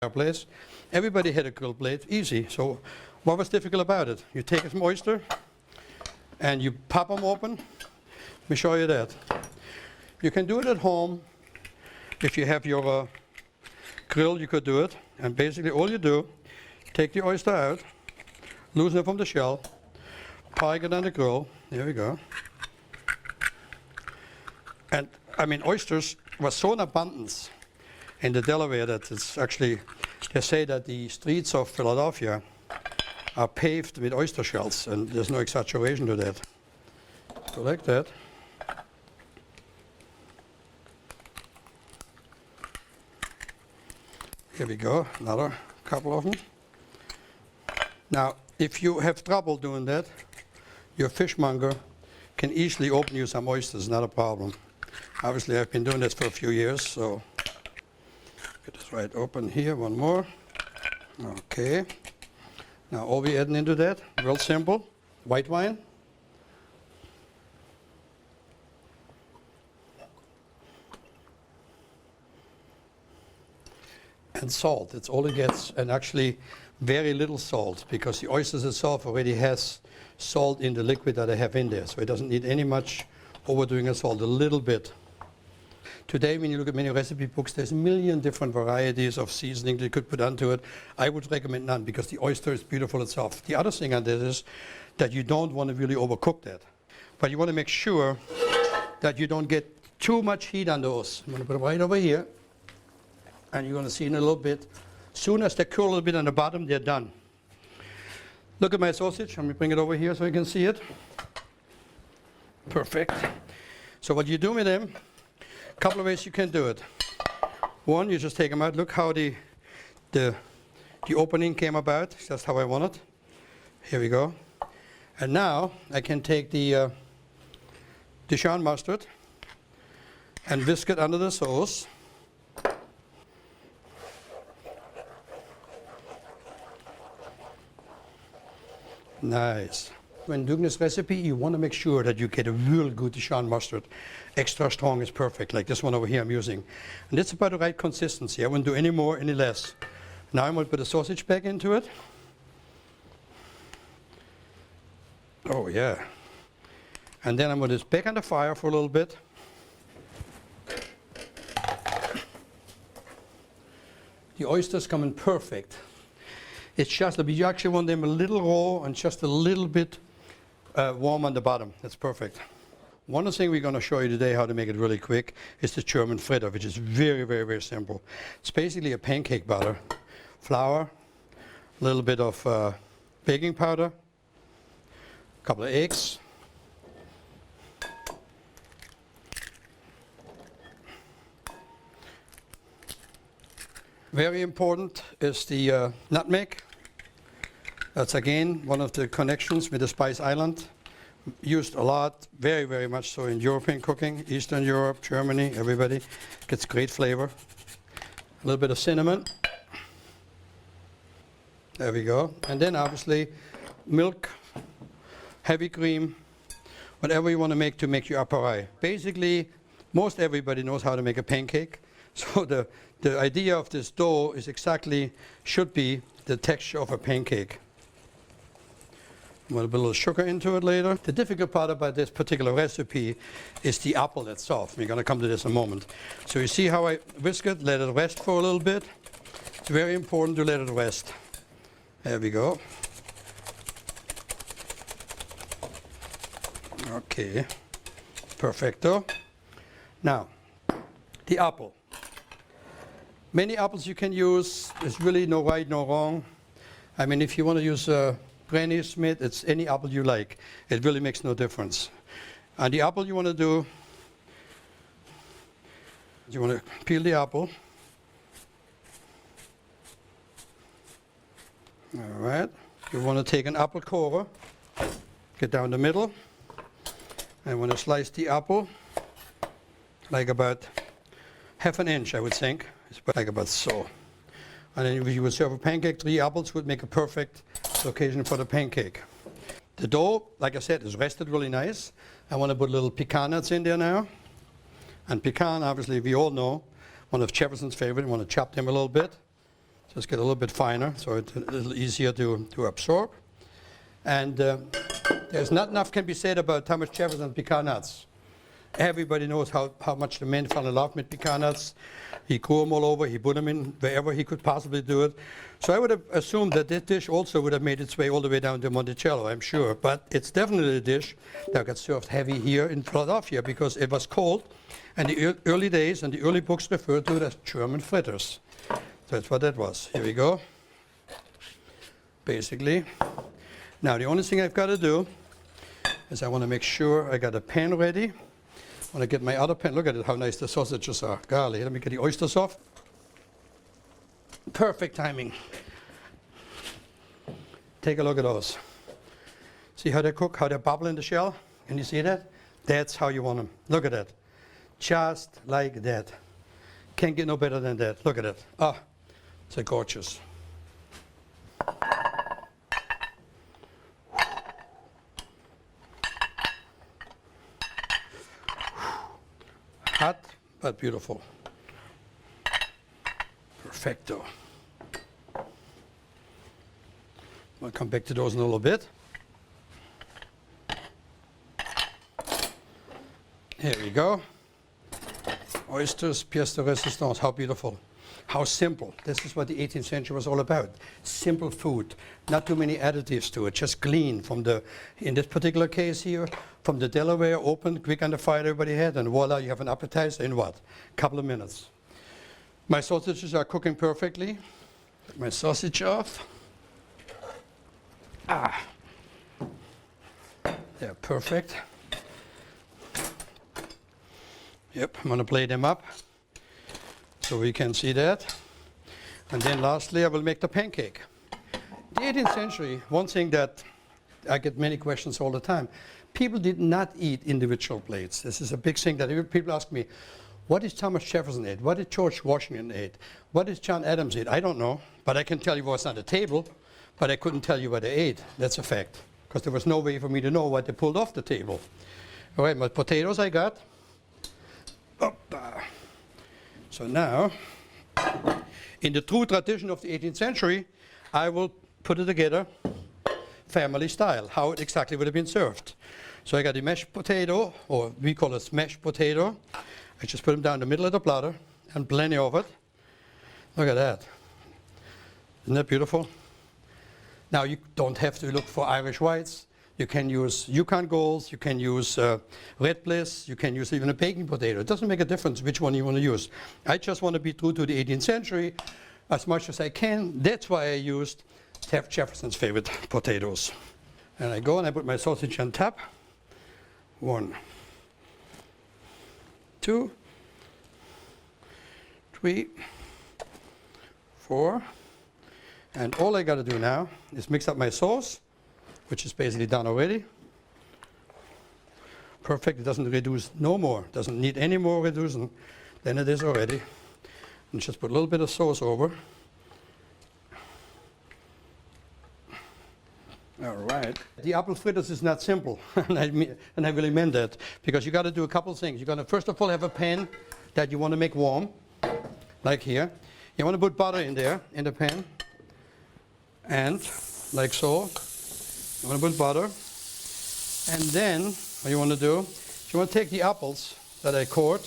fireplace. Everybody had a grill blade, easy. So what was difficult about it? You take some oyster and you pop them open. Let me show you that. You can do it at home. If you have your grill, you could do it. And basically all you do, take the oyster out, loosen it from the shell, pile it on the grill. There we go. And I mean, oysters were so in abundance in the Delaware that it's actually, they say that the streets of Philadelphia are paved with oyster shells, and there's no exaggeration to that. So like that. Here we go, another couple of them. Now, if you have trouble doing that, your fishmonger can easily open you some oysters, not a problem. Obviously, I've been doing this for a few years, so get this right open here, one more. Okay. Now, all we're adding into that, real simple, white wine. And salt, it's all it gets, and actually very little salt, because the oysters itself already has salt in the liquid that I have in there, so it doesn't need any much overdoing of salt, a little bit. Today, when you look at many recipe books, there's a million different varieties of seasoning that you could put onto it. I would recommend none, because the oyster is beautiful itself. The other thing on this is that you don't want to really overcook that, but you want to make sure that you don't get too much heat on those. I'm going to put it right over here. And you're going to see in a little bit, soon as they cool a little bit on the bottom, they're done. Look at my sausage. Let me bring it over here so you can see it. Perfect. So what you do with them, a couple of ways you can do it. One, you just take them out. Look how the opening came about. That's how I want it. Here we go. And now I can take the Dijon mustard and whisk it under the sauce. Nice. When doing this recipe, you want to make sure that you get a real good Dijon mustard. Extra strong is perfect, like this one over here I'm using. And it's about the right consistency. I won't do any more, any less. Now I'm going to put the sausage back into it. Oh yeah. And then I'm going to put this back on the fire for a little bit. The oysters come in perfect. It's just that you actually want them a little raw and just a little bit warm on the bottom. That's perfect. One of the things we're going to show you today how to make it really quick is the German fritter, which is very, very, very simple. It's basically a pancake batter, flour, a little bit of baking powder, a couple of eggs, very important is the nutmeg. That's again one of the connections with the Spice Island. Used a lot, very, very much so in European cooking, Eastern Europe, Germany, everybody. Gets great flavor. A little bit of cinnamon. There we go. And then obviously milk, heavy cream, whatever you want to make your appareil. Basically, most everybody knows how to make a pancake. So the idea of this dough is exactly, should be the texture of a pancake. I'm going to put a little sugar into it later. The difficult part about this particular recipe is the apple itself. We're going to come to this in a moment. So you see how I whisk it, let it rest for a little bit. It's very important to let it rest. There we go. Okay, perfecto. Now, the apple. Many apples you can use. There's really no right, no wrong. I mean, if you want to use Granny Smith, it's any apple you like. It really makes no difference. And the apple you want to do, you want to peel the apple. All right. You want to take an apple core, get down the middle, and want to slice the apple like about half an inch, I would think. It's like about so. And then if you would serve a pancake, 3 apples would make a perfect occasion for the pancake. The dough, like I said, is rested really nice. I want to put little pecan nuts in there now. And pecan, obviously, we all know, one of Jefferson's favorite. You want to chop them a little bit. Just get a little bit finer so it's a little easier to absorb. And there's not enough can be said about Thomas Jefferson's pecan nuts. Everybody knows how much the man fell in love with pecan nuts. He grew them all over. He put them in wherever he could possibly do it. So I would have assumed that this dish also would have made its way all the way down to Monticello, I'm sure. But it's definitely a dish that got served heavy here in Philadelphia because it was cold. And the early days and the early books referred to it as German fritters. That's what that was. Here we go. Basically. Now the only thing I've got to do is I want to make sure I got a pan ready. I want to get my other pan. Look at it, how nice the sausages are. Golly, let me get the oysters off. Perfect timing. Take a look at those. See how they cook, how they bubble in the shell? Can you see that? That's how you want them. Look at that. Just like that. Can't get no better than that. Look at it. Ah, it's gorgeous. Hot, but beautiful. Perfecto. I'll come back to those in a little bit. Here we go. Oysters, pièce de résistance. How beautiful. How simple. This is what the 18th century was all about. Simple food. Not too many additives to it. Just clean from the, in this particular case here, from the Delaware, open, quick on the fire everybody had, and voila, you have an appetizer in what? A couple of minutes. My sausages are cooking perfectly. Get my sausage off. Ah. They're perfect. Yep, I'm going to plate them up so we can see that. And then lastly, I will make the pancake. The 18th century, one thing that I get many questions all the time, people did not eat individual plates. This is a big thing that people ask me, what did Thomas Jefferson eat? What did George Washington eat? What did John Adams eat? I don't know, but I can tell you what's on the table, but I couldn't tell you what they ate. That's a fact, because there was no way for me to know what they pulled off the table. All right, my potatoes I got. Opa. So now, in the true tradition of the 18th century, I will put it together family style, how it exactly would have been served. So I got the mashed potato, or we call it mashed potato. I just put them down the middle of the platter and plenty of it. Look at that. Isn't that beautiful? Now you don't have to look for Irish whites. You can use Yukon Golds, you can use Red Bliss, you can use even a baking potato. It doesn't make a difference which one you want to use. I just want to be true to the 18th century as much as I can. That's why I used Jefferson's favorite potatoes. And I go and I put my sausage on top. 1, 2, 3, 4. And all I got to do now is mix up my sauce, which is basically done already. Perfect, it doesn't reduce no more, doesn't need any more reducing than it is already. And just put a little bit of sauce over. All right. The apple fritters is not simple, and I really meant that, because you got to do a couple things. You're going to first of all have a pan that you want to make warm, like here. You want to put butter in there, in the pan, and like so. You want to put butter, and then what you want to do is you want to take the apples that I cored,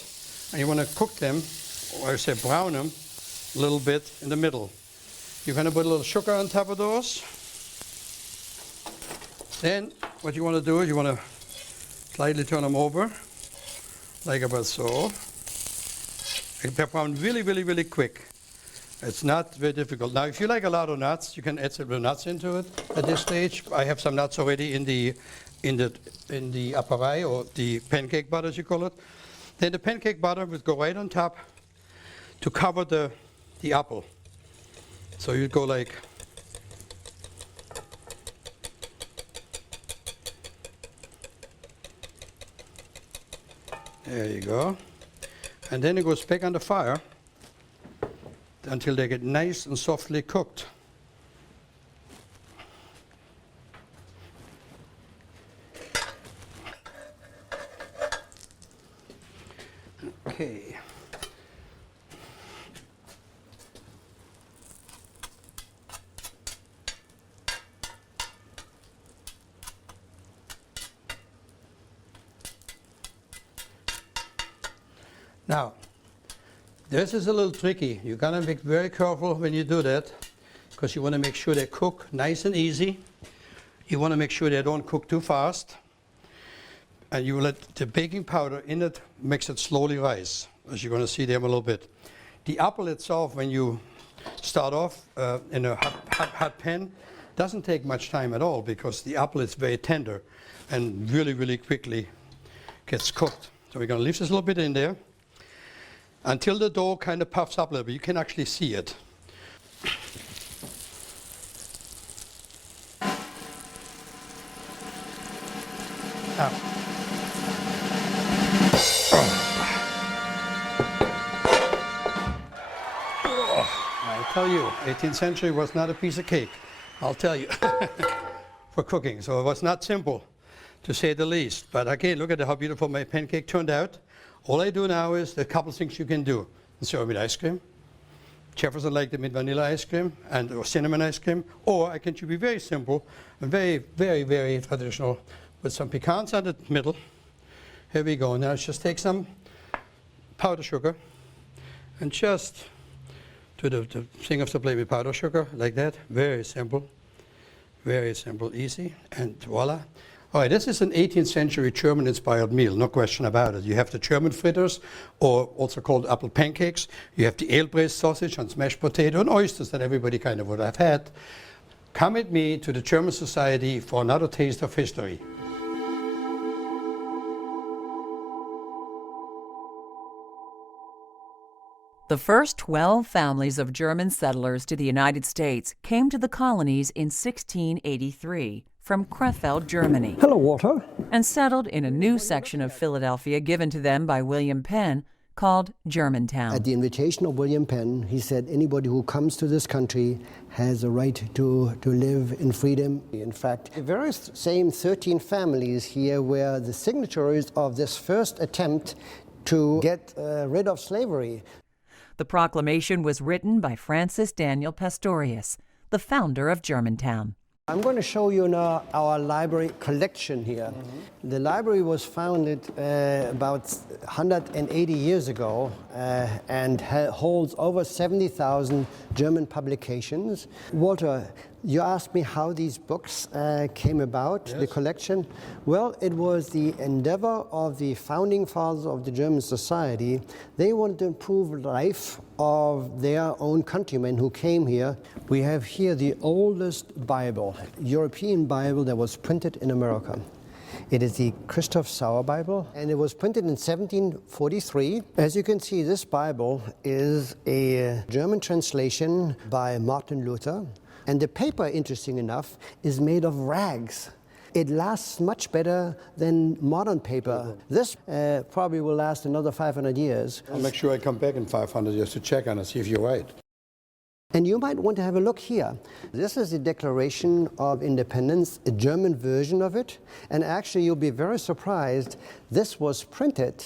and you want to cook them, or I say brown them, a little bit in the middle. You're going to put a little sugar on top of those. Then what you want to do is you want to slightly turn them over, like about so. They're brown really, really, really quick. It's not very difficult. Now, if you like a lot of nuts, you can add some nuts into it at this stage. I have some nuts already in the appareil, or the pancake butter, as you call it. Then the pancake butter would go right on top to cover the apple. So you'd go like, there you go. And then it goes back on the fire until they get nice and softly cooked. Okay. Now, this is a little tricky. You gotta be very careful when you do that, because you wanna make sure they cook nice and easy. You wanna make sure they don't cook too fast. And you let the baking powder in it, makes it slowly rise, as you're gonna see there in a little bit. The apple itself, when you start off in a hot pan, doesn't take much time at all, because the apple is very tender and really, really quickly gets cooked. So we're gonna leave this a little bit in there until the dough kind of puffs up a little bit. You can actually see it. Now, I tell you, 18th century was not a piece of cake, I'll tell you, for cooking. So it was not simple, to say the least. But again, look at how beautiful my pancake turned out. All I do now is a couple things you can do. Serve with ice cream. Jefferson liked it with vanilla ice cream or cinnamon ice cream. Or I can be very simple and very, very, very traditional with some pecans on the middle. Here we go. Now let's just take some powdered sugar and just do the thing of the plate with powdered sugar like that. Very simple, easy, and voila. All right, this is an 18th century German-inspired meal, no question about it. You have the German fritters, or also called apple pancakes. You have the ale-braised sausage and smashed potato and oysters that everybody kind of would have had. Come with me to the German Society for another taste of history. The first 12 families of German settlers to the United States came to the colonies in 1683 from Krefeld, Germany. Hello, Walter. And settled in a new section of Philadelphia given to them by William Penn called Germantown. At the invitation of William Penn, he said anybody who comes to this country has a right to live in freedom. In fact, the very same 13 families here were the signatories of this first attempt to get rid of slavery. The proclamation was written by Francis Daniel Pastorius, the founder of Germantown. I'm going to show you now our library collection here. The library was founded about 180 years ago and holds over 70,000 German publications. Walter, you asked me how these books came about, yes. The collection. Well, it was the endeavor of the founding fathers of the German society. They wanted to improve life of their own countrymen who came here. We have here the oldest Bible, European Bible that was printed in America. It is the Christoph Sauer Bible, and it was printed in 1743. As you can see, this Bible is a German translation by Martin Luther. And the paper, interesting enough, is made of rags. It lasts much better than modern paper. This probably will last another 500 years. I'll make sure I come back in 500 years to check on it, see if you're right. And you might want to have a look here. This is the Declaration of Independence, a German version of it. And actually, you'll be very surprised. This was printed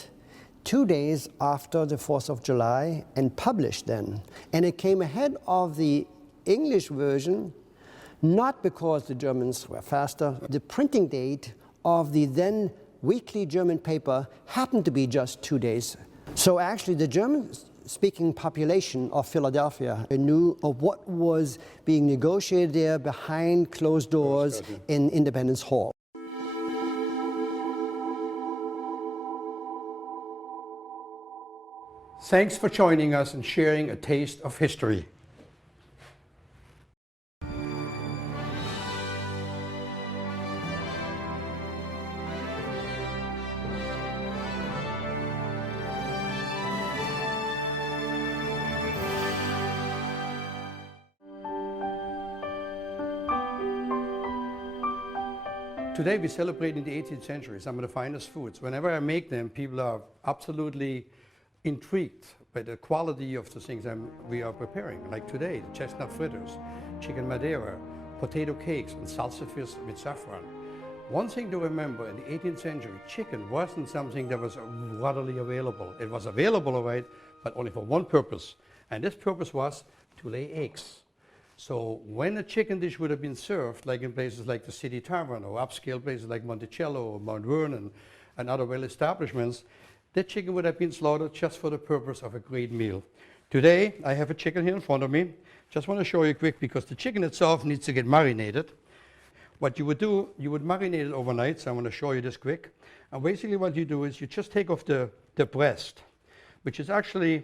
2 days after the 4th of July and published then. And it came ahead of the English version, not because the Germans were faster. The printing date of the then weekly German paper happened to be just 2 days. So actually the German-speaking population of Philadelphia knew of what was being negotiated there behind closed doors in Independence Hall. Thanks for joining us and sharing a taste of history. Today we celebrate in the 18th century some of the finest foods. Whenever I make them, people are absolutely intrigued by the quality of the things we are preparing. Like today, the chestnut fritters, chicken madeira, potato cakes, and salsa fish with saffron. One thing to remember, in the 18th century, chicken wasn't something that was readily available. It was available, all right, but only for one purpose. And this purpose was to lay eggs. So when a chicken dish would have been served, like in places like the City Tavern or upscale places like Monticello or Mount Vernon and other well establishments, that chicken would have been slaughtered just for the purpose of a great meal. Today, I have a chicken here in front of me. Just want to show you quick because the chicken itself needs to get marinated. What you would do, you would marinate it overnight, so I want to show you this quick. And basically what you do is you just take off the breast, which is actually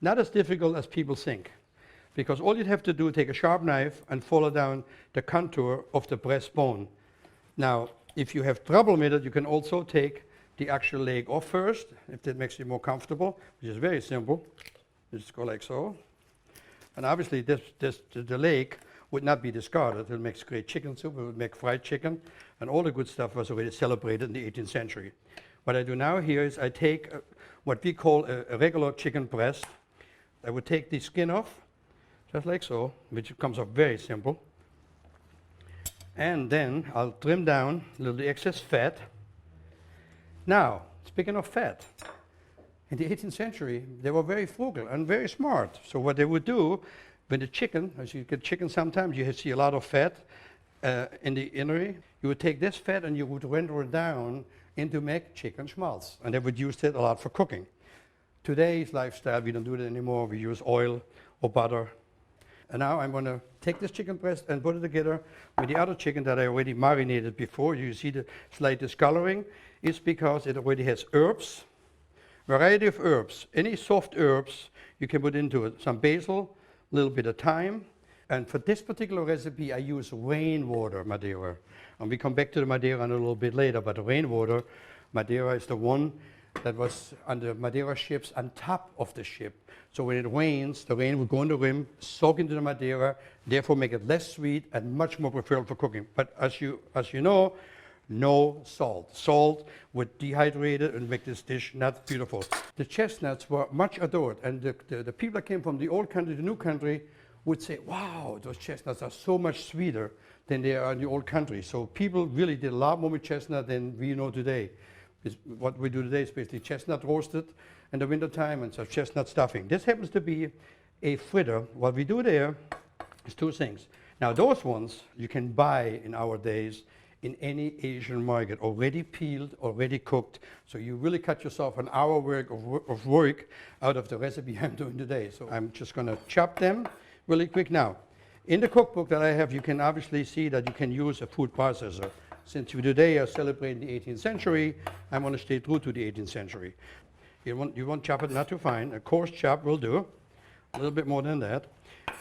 not as difficult as people think. Because all you'd have to do is take a sharp knife and follow down the contour of the breastbone. Now, if you have trouble with it, you can also take the actual leg off first, if that makes you more comfortable, which is very simple. You just go like so. And obviously the leg would not be discarded. It makes great chicken soup, it would make fried chicken, and all the good stuff was already celebrated in the 18th century. What I do now here is I take what we call a regular chicken breast. I would take the skin off, just like so, which comes off very simple. And then I'll trim down a little the excess fat. Now, speaking of fat, in the 18th century, they were very frugal and very smart. So what they would do, when the chicken, as you get chicken sometimes, you see a lot of fat in the innery. You would take this fat and you would render it down into make chicken schmaltz. And they would use it a lot for cooking. Today's lifestyle, we don't do that anymore. We use oil or butter. And now I'm going to take this chicken breast and put it together with the other chicken that I already marinated before. You see the slight discoloring. It's because it already has herbs, variety of herbs. Any soft herbs you can put into it. Some basil, a little bit of thyme. And for this particular recipe, I use rainwater Madeira. And we come back to the Madeira in a little bit later, but the rainwater Madeira is the one that was on the Madeira ships on top of the ship. So when it rains, the rain will go on the rim, soak into the Madeira, therefore make it less sweet and much more preferable for cooking. But as you know, no salt. Salt would dehydrate it and make this dish not beautiful. The chestnuts were much adored, and the people that came from the old country to the new country would say, wow, those chestnuts are so much sweeter than they are in the old country. So people really did a lot more with chestnut than we know today. What we do today is basically chestnut roasted in the wintertime and so chestnut stuffing. This happens to be a fritter. What we do there is two things. Now those ones you can buy in our days in any Asian market, already peeled, already cooked. So you really cut yourself an hour work of work out of the recipe I'm doing today. So I'm just gonna chop them really quick now. In the cookbook that I have, you can obviously see that you can use a food processor. Since we today are celebrating the 18th century, I'm going to stay true to the 18th century. You won't chop it not too fine. A coarse chop will do, a little bit more than that.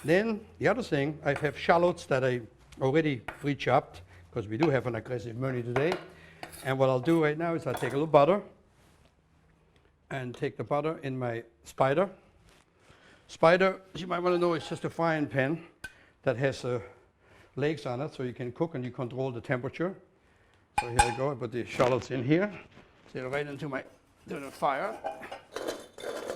Then the other thing, I have shallots that I already pre-chopped, because we do have an aggressive menu today. And what I'll do right now is I'll take a little butter, and take the butter in my spider. Spider, as you might want to know, is just a frying pan that has legs on it, so you can cook and you control the temperature. So here I go, I put the shallots in here, set it right into the fire.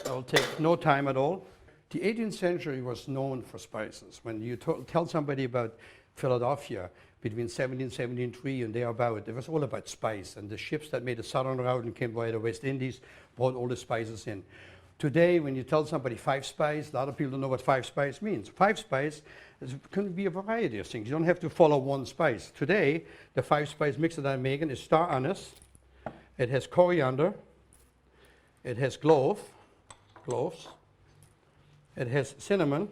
That will take no time at all. The 18th century was known for spices. When you tell somebody about Philadelphia between 1773 and thereabout, it was all about spice. And the ships that made the southern route and came by the West Indies brought all the spices in. Today, when you tell somebody five spice, a lot of people don't know what five spice means. Five spice can be a variety of things. You don't have to follow one spice. Today, the five spice mix that I'm making is star anise. It has coriander. It has cloves. It has cinnamon.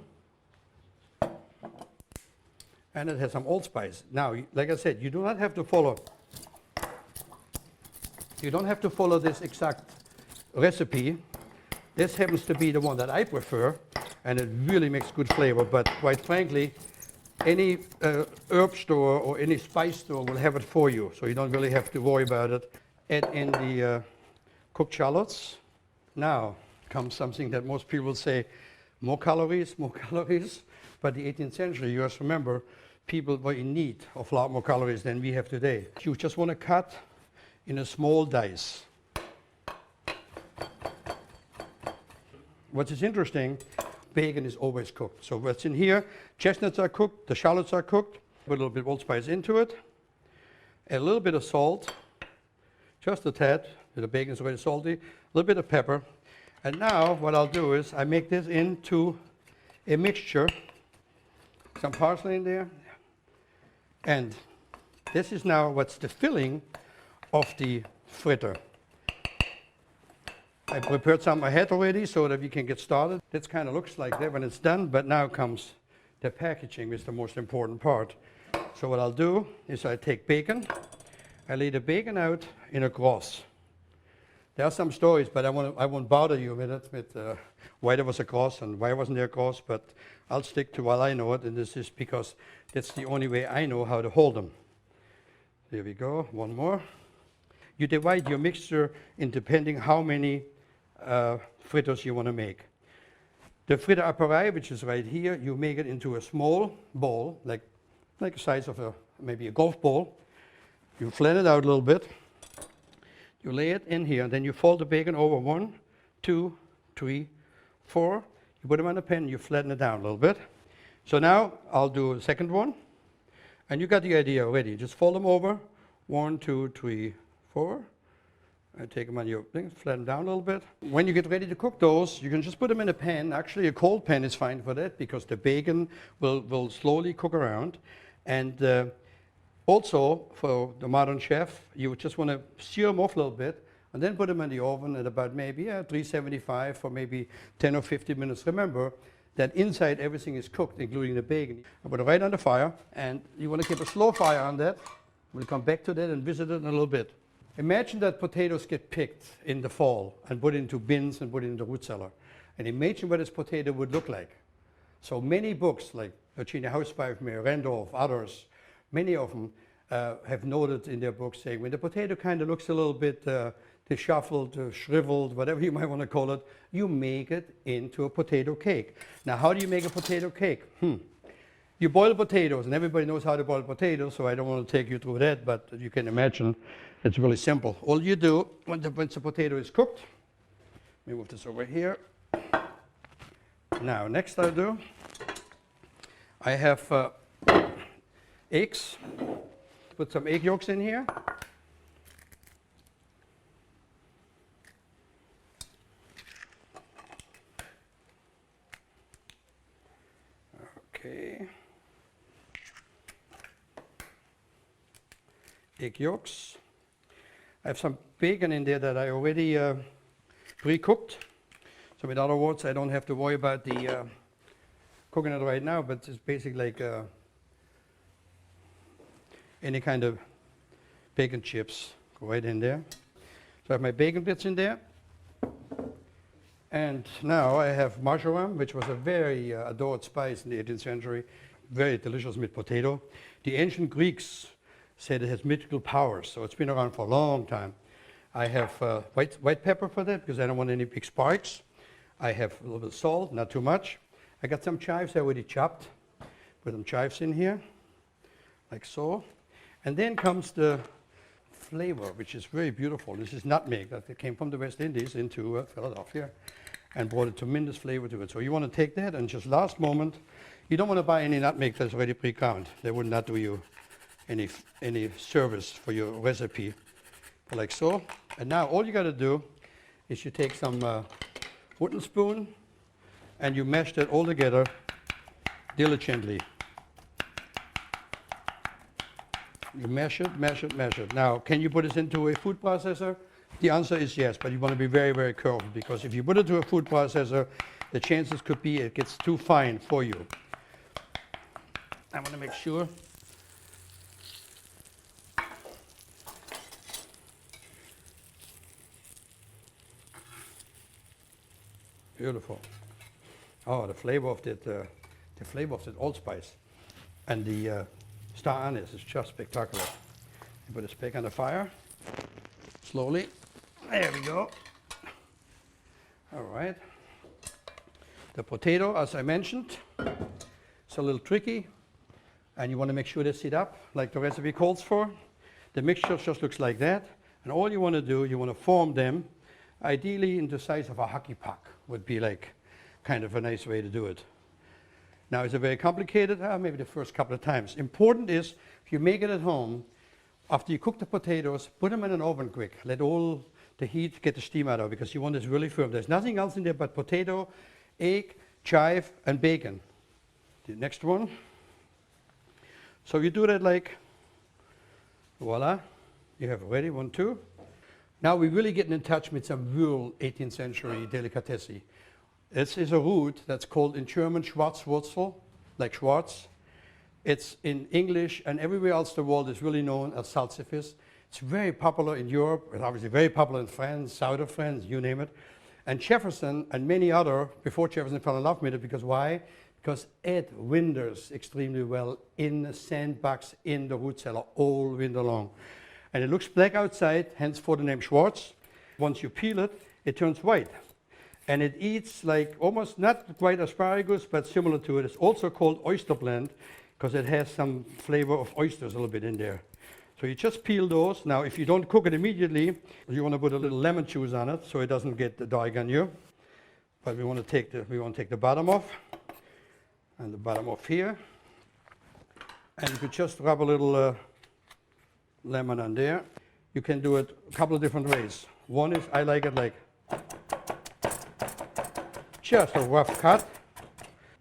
And it has some allspice. Now, like I said, you do not have to follow. You don't have to follow this exact recipe. This happens to be the one that I prefer, and it really makes good flavor. But quite frankly, any herb store or any spice store will have it for you, so you don't really have to worry about it. Add in the cooked shallots. Now comes something that most people will say, more calories, more calories. But the 18th century, you must remember, people were in need of a lot more calories than we have today. You just want to cut in a small dice. What is interesting, bacon is always cooked. So what's in here, chestnuts are cooked, the shallots are cooked, put a little bit of allspice into it, a little bit of salt, just a tad, the bacon is already salty, a little bit of pepper. And now what I'll do is I make this into a mixture, some parsley in there, and this is now what's the filling of the fritter. I prepared some ahead already so that we can get started. This kind of looks like that when it's done, but now comes the packaging, which is the most important part. So what I'll do is I take bacon, I lay the bacon out in a cross. There are some stories, but I won't bother you with it, with why there was a cross and why wasn't there a cross, but I'll stick to what I know it, and this is because that's the only way I know how to hold them. There we go, one more. You divide your mixture in depending how many fritters you want to make. The fritter appareil, which is right here, you make it into a small bowl, like the size of maybe a golf ball. You flatten it out a little bit. You lay it in here, and then you fold the bacon over 1, 2, 3, 4. You put them on the pan, and you flatten it down a little bit. So now I'll do the second one, and you got the idea already. Just fold them over, 1, 2, 3, 4. And take them on your thing, flatten down a little bit. When you get ready to cook those, you can just put them in a pan. Actually, a cold pan is fine for that because the bacon will slowly cook around. And also, for the modern chef, you just want to sear them off a little bit and then put them in the oven at about maybe 375 for maybe 10 or 15 minutes. Remember that inside everything is cooked, including the bacon. I put it right on the fire, and you want to keep a slow fire on that. We'll come back to that and visit it in a little bit. Imagine that potatoes get picked in the fall and put into bins and put in the root cellar. And imagine what this potato would look like. So many books, like Virginia Housewife, Mary Randolph, others, many of them have noted in their books saying when the potato kind of looks a little bit disheveled, shriveled, whatever you might want to call it, you make it into a potato cake. Now, how do you make a potato cake? You boil potatoes, and everybody knows how to boil potatoes, so I don't want to take you through that, but you can imagine it's really simple. All you do, once the potato is cooked, let me move this over here. Now, next I'll do, I have eggs. Put some egg yolks in here. Okay. Egg yolks. I have some bacon in there that I already pre-cooked. So in other words, I don't have to worry about the cooking it right now, but it's basically like any kind of bacon chips. Go right in there. So I have my bacon bits in there. And now I have marjoram, which was a very adored spice in the 18th century. Very delicious with potato. The ancient Greeks said it has mythical powers, so it's been around for a long time. I have white pepper for that because I don't want any big sparks. I have a little bit of salt, not too much. I got some chives I already chopped. Put some chives in here, like so. And then comes the flavor, which is very beautiful. This is nutmeg that came from the West Indies into Philadelphia and brought a tremendous flavor to it. So you want to take that and just last moment, you don't want to buy any nutmeg that's already pre-ground. They would not do you any service for your recipe. Like so. And now all you got to do is you take some wooden spoon and you mash that all together diligently. You mash it, mash it, mash it. Now, can you put this into a food processor? The answer is yes, but you want to be very, very careful because if you put it to a food processor, the chances could be it gets too fine for you. I want to make sure. Beautiful. Oh, the flavor of that allspice and the star anise is just spectacular. You put this back on the fire, slowly. There we go. All right. The potato, as I mentioned, it's a little tricky, and you want to make sure they sit up like the recipe calls for. The mixture just looks like that, and all you want to do, you want to form them, ideally in the size of a hockey puck would be like kind of a nice way to do it. Now, is it very complicated? Maybe the first couple of times. Important is, if you make it at home, after you cook the potatoes, put them in an oven quick. Let all the heat get the steam out of it because you want this really firm. There's nothing else in there but potato, egg, chive, and bacon. The next one. So you do that like, voila, you have ready 1, 2. Now we're really getting in touch with some real 18th century delicatessen. This is a root that's called in German Schwarzwurzel, like Schwarz. It's in English and everywhere else in the world is really known as salsifis. It's very popular in Europe, it's obviously very popular in France, south of France, you name it. And Jefferson and many other, before Jefferson fell in love with it, because why? Because it winters extremely well in the sandbox in the root cellar all winter long. And it looks black outside, hence for the name Schwarz. Once you peel it, it turns white. And it eats like almost not quite asparagus, but similar to it. It's also called oyster blend because it has some flavor of oysters a little bit in there. So you just peel those. Now, if you don't cook it immediately, you want to put a little lemon juice on it so it doesn't get dark on you. But we want to take the bottom off, and the bottom off here. And you could just rub a little lemon on there. You can do it a couple of different ways. One is I like it like just a rough cut.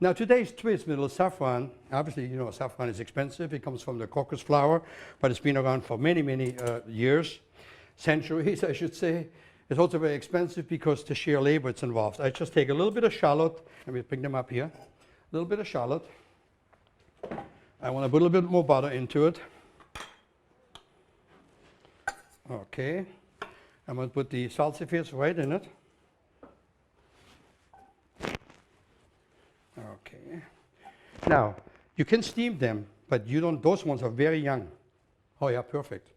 Now today's twist with a little saffron, obviously you know saffron is expensive, it comes from the crocus flower, but it's been around for many, many years, centuries I should say. It's also very expensive because the sheer labor it's involved. I just take a little bit of shallot, let me bring them up here, a little bit of shallot. I want to put a little bit more butter into it. Okay, I'm going to put the salsifis right in it. Okay. Now, you can steam them, but you don't, those ones are very young. Oh yeah, perfect.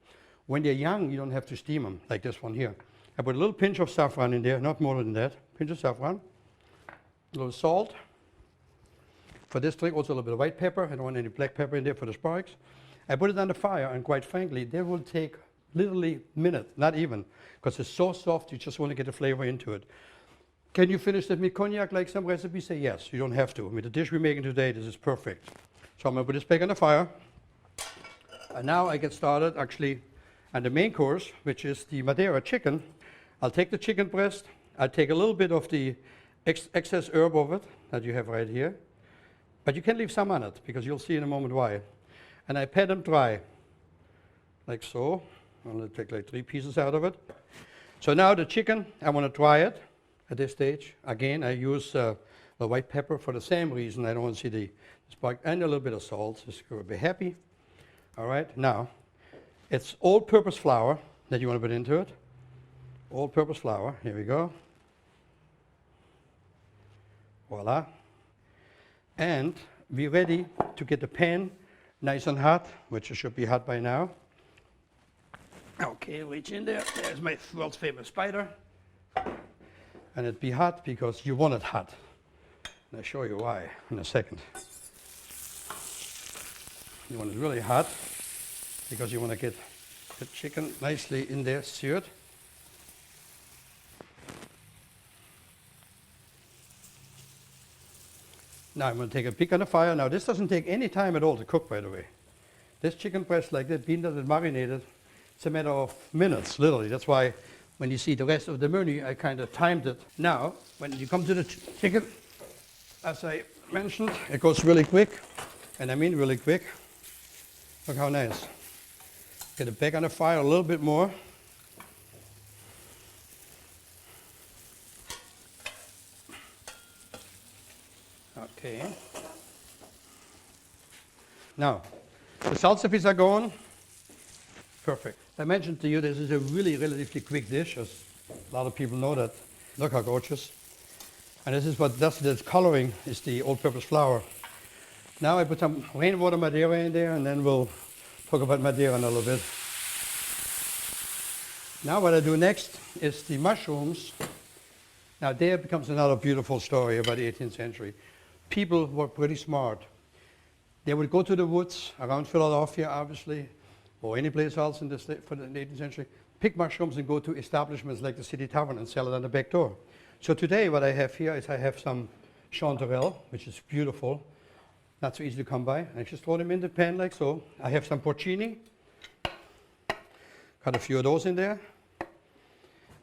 When they're young, you don't have to steam them, like this one here. I put a little pinch of saffron in there, not more than that. Pinch of saffron, a little salt. For this drink, also a little bit of white pepper. I don't want any black pepper in there for the sparks. I put it on the fire, and quite frankly, they will take literally minutes, not even, because it's so soft, you just want to get the flavor into it. Can you finish that with cognac like some recipes say? Yes, you don't have to. With the dish we're making today, this is perfect. So I'm going to put this back on the fire. And now I get started actually on the main course, which is the Madeira chicken. I'll take the chicken breast. I'll take a little bit of the excess herb of it that you have right here. But you can leave some on it, because you'll see in a moment why. And I pat them dry, like so. I'm going to take like 3 pieces out of it. So now the chicken, I want to dry it. At this stage, again, I use the white pepper for the same reason. I don't want to see the spark, and a little bit of salt, just to be happy. All right, now, it's all-purpose flour that you want to put into it. All-purpose flour, here we go. Voila. And we're ready to get the pan nice and hot, which it should be hot by now. Okay, reach in there. There's my world's famous spider. And it'd be hot because you want it hot. And I'll show you why in a second. You want it really hot because you want to get the chicken nicely in there seared. Now I'm going to take a peek on the fire. Now this doesn't take any time at all to cook, by the way. This chicken breast like that, being that it's marinated, it's a matter of minutes, literally. That's why when you see the rest of the menu, I kind of timed it. Now, when you come to the chicken, as I mentioned, it goes really quick, and I mean really quick. Look how nice. Get it back on the fire a little bit more. Okay. Now, the salsifis are gone. Perfect. I mentioned to you this is a really relatively quick dish, as a lot of people know that. Look how gorgeous. And this is what does this coloring, is the all-purpose flour. Now I put some rainwater Madeira in there, and then we'll talk about Madeira in a little bit. Now what I do next is the mushrooms. Now there becomes another beautiful story about the 18th century. People were pretty smart. They would go to the woods around Philadelphia, obviously, or any place else in the 18th century, pick mushrooms and go to establishments like the City Tavern and sell it on the back door. So today what I have here is I have some chanterelle, which is beautiful, not so easy to come by. I just throw them in the pan like so. I have some porcini, got a few of those in there.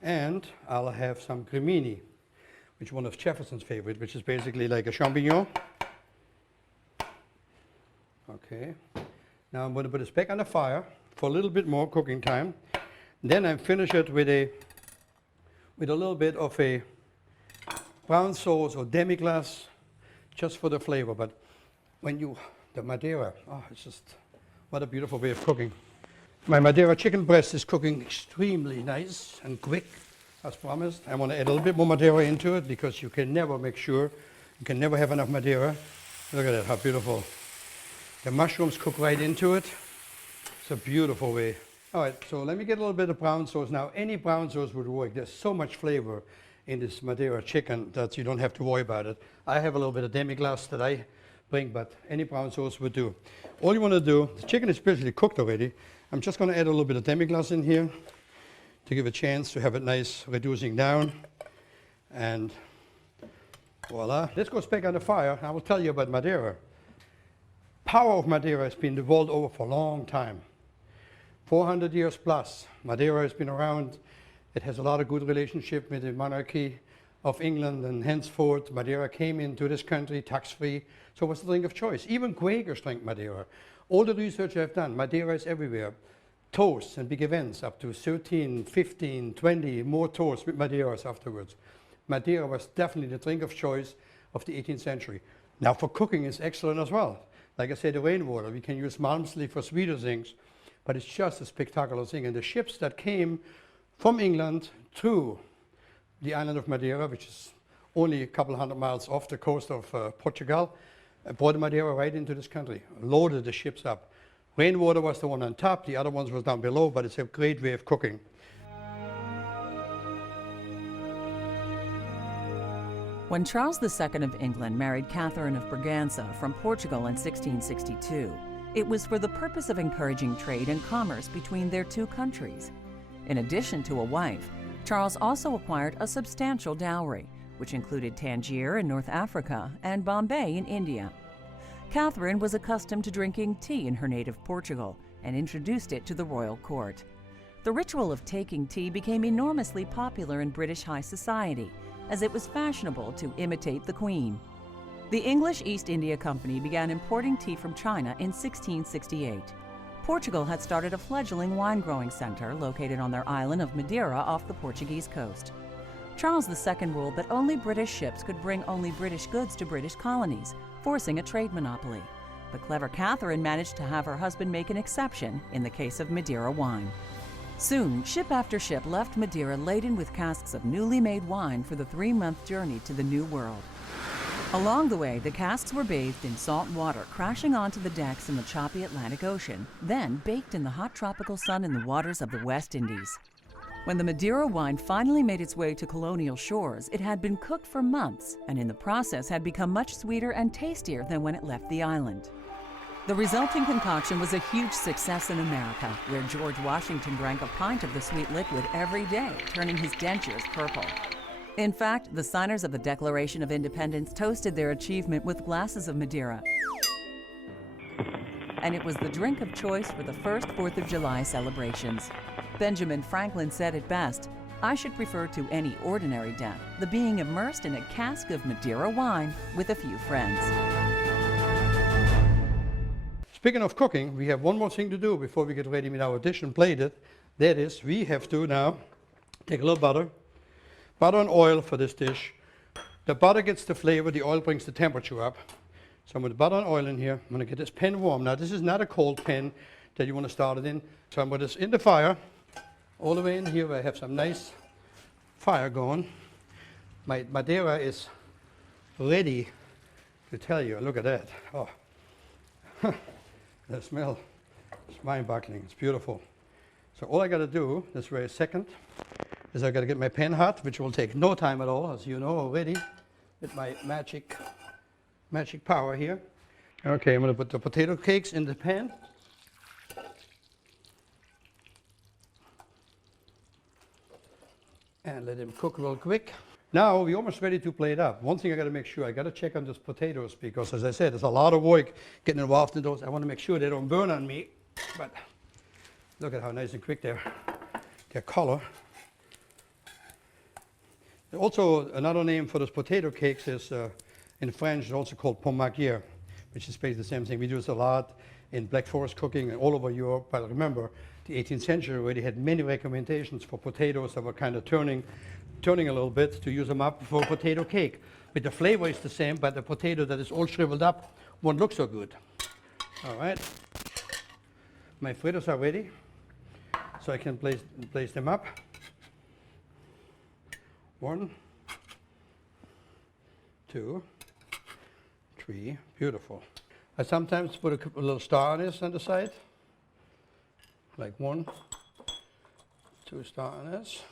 And I'll have some cremini, which is one of Jefferson's favorite, which is basically like a champignon. Okay. Now I'm going to put this back on the fire for a little bit more cooking time. Then I finish it with a little bit of a brown sauce or demi-glace, just for the flavor. But when the Madeira, oh, it's just, what a beautiful way of cooking. My Madeira chicken breast is cooking extremely nice and quick, as promised. I want to add a little bit more Madeira into it because you can never make sure, you can never have enough Madeira. Look at that, how beautiful. The mushrooms cook right into it. It's a beautiful way. All right, so let me get a little bit of brown sauce now. Any brown sauce would work. There's so much flavor in this Madeira chicken that you don't have to worry about it. I have a little bit of demi-glace that I bring, but any brown sauce would do. All you want to do, the chicken is basically cooked already. I'm just going to add a little bit of demi-glace in here to give a chance to have it nice, reducing down. And voila. This goes back on the fire. I will tell you about Madeira. Power of Madeira has been the world over for a long time. 400 years plus. Madeira has been around. It has a lot of good relationship with the monarchy of England, and henceforth Madeira came into this country tax-free, so it was the drink of choice. Even Quakers drink Madeira. All the research I've done, Madeira is everywhere. Toasts and big events, up to 13, 15, 20 more toasts with Madeiras afterwards. Madeira was definitely the drink of choice of the 18th century. Now for cooking it's excellent as well. Like I said, the rainwater, we can use Malmsey for sweeter things, but it's just a spectacular thing. And the ships that came from England to the island of Madeira, which is only a couple hundred miles off the coast of Portugal, brought Madeira right into this country, loaded the ships up. Rainwater was the one on top, the other ones was down below, but it's a great way of cooking. When Charles II of England married Catherine of Braganza from Portugal in 1662, it was for the purpose of encouraging trade and commerce between their two countries. In addition to a wife, Charles also acquired a substantial dowry, which included Tangier in North Africa and Bombay in India. Catherine was accustomed to drinking tea in her native Portugal and introduced it to the royal court. The ritual of taking tea became enormously popular in British high society, as it was fashionable to imitate the Queen. The English East India Company began importing tea from China in 1668. Portugal had started a fledgling wine-growing center located on their island of Madeira off the Portuguese coast. Charles II ruled that only British ships could bring only British goods to British colonies, forcing a trade monopoly. But clever Catherine managed to have her husband make an exception in the case of Madeira wine. Soon, ship after ship left Madeira laden with casks of newly made wine for the 3-month journey to the New World. Along the way, the casks were bathed in salt water, crashing onto the decks in the choppy Atlantic Ocean, then baked in the hot tropical sun in the waters of the West Indies. When the Madeira wine finally made its way to colonial shores, it had been cooked for months, and in the process had become much sweeter and tastier than when it left the island. The resulting concoction was a huge success in America, where George Washington drank a pint of the sweet liquid every day, turning his dentures purple. In fact, the signers of the Declaration of Independence toasted their achievement with glasses of Madeira. And it was the drink of choice for the first 4th of July celebrations. Benjamin Franklin said it best, "I should prefer to any ordinary death the being immersed in a cask of Madeira wine with a few friends." Speaking of cooking, we have one more thing to do before we get ready with our dish and plate it. That is, we have to now take a little butter and oil for this dish. The butter gets the flavor, the oil brings the temperature up. So I'm going to butter and oil in here. I'm going to get this pan warm. Now this is not a cold pan that you want to start it in. So I'm going to put this in the fire. All the way in here I have some nice fire going. My Madeira is ready to tell you. Look at that. Oh, the smell is mind-boggling. It's beautiful. So all I got to do this very second is I got to get my pan hot, which will take no time at all, as you know already, with my magic power here. Okay, I'm going to put the potato cakes in the pan. And let them cook real quick. Now we're almost ready to plate up. One thing I got to make sure, I got to check on those potatoes because, as I said, there's a lot of work getting involved in those. I want to make sure they don't burn on me. But look at how nice and quick their color. Also, another name for those potato cakes is, in French, it's also called pomme-maquère. which is basically the same thing. We do this a lot in Black Forest cooking all over Europe. But remember, the 18th century already had many recommendations for potatoes that were kind of turning a little bit to use them up for potato cake. But the flavor is the same, but the potato that is all shriveled up won't look so good. All right. My fritters are ready, so I can place them up. 1, 2, 3, beautiful. I sometimes put a little star anise on the side, like 1, 2 star anise.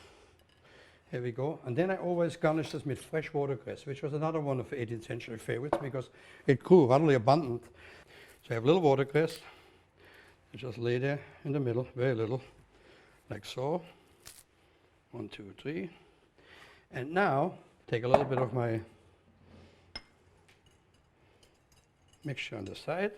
Here we go. And then I always garnish this with fresh watercress, which was another one of the 18th century favorites because it grew rather abundant. So I have a little watercress. I just lay there in the middle, very little, like so. 1, 2, 3. And now take a little bit of my mixture on the side.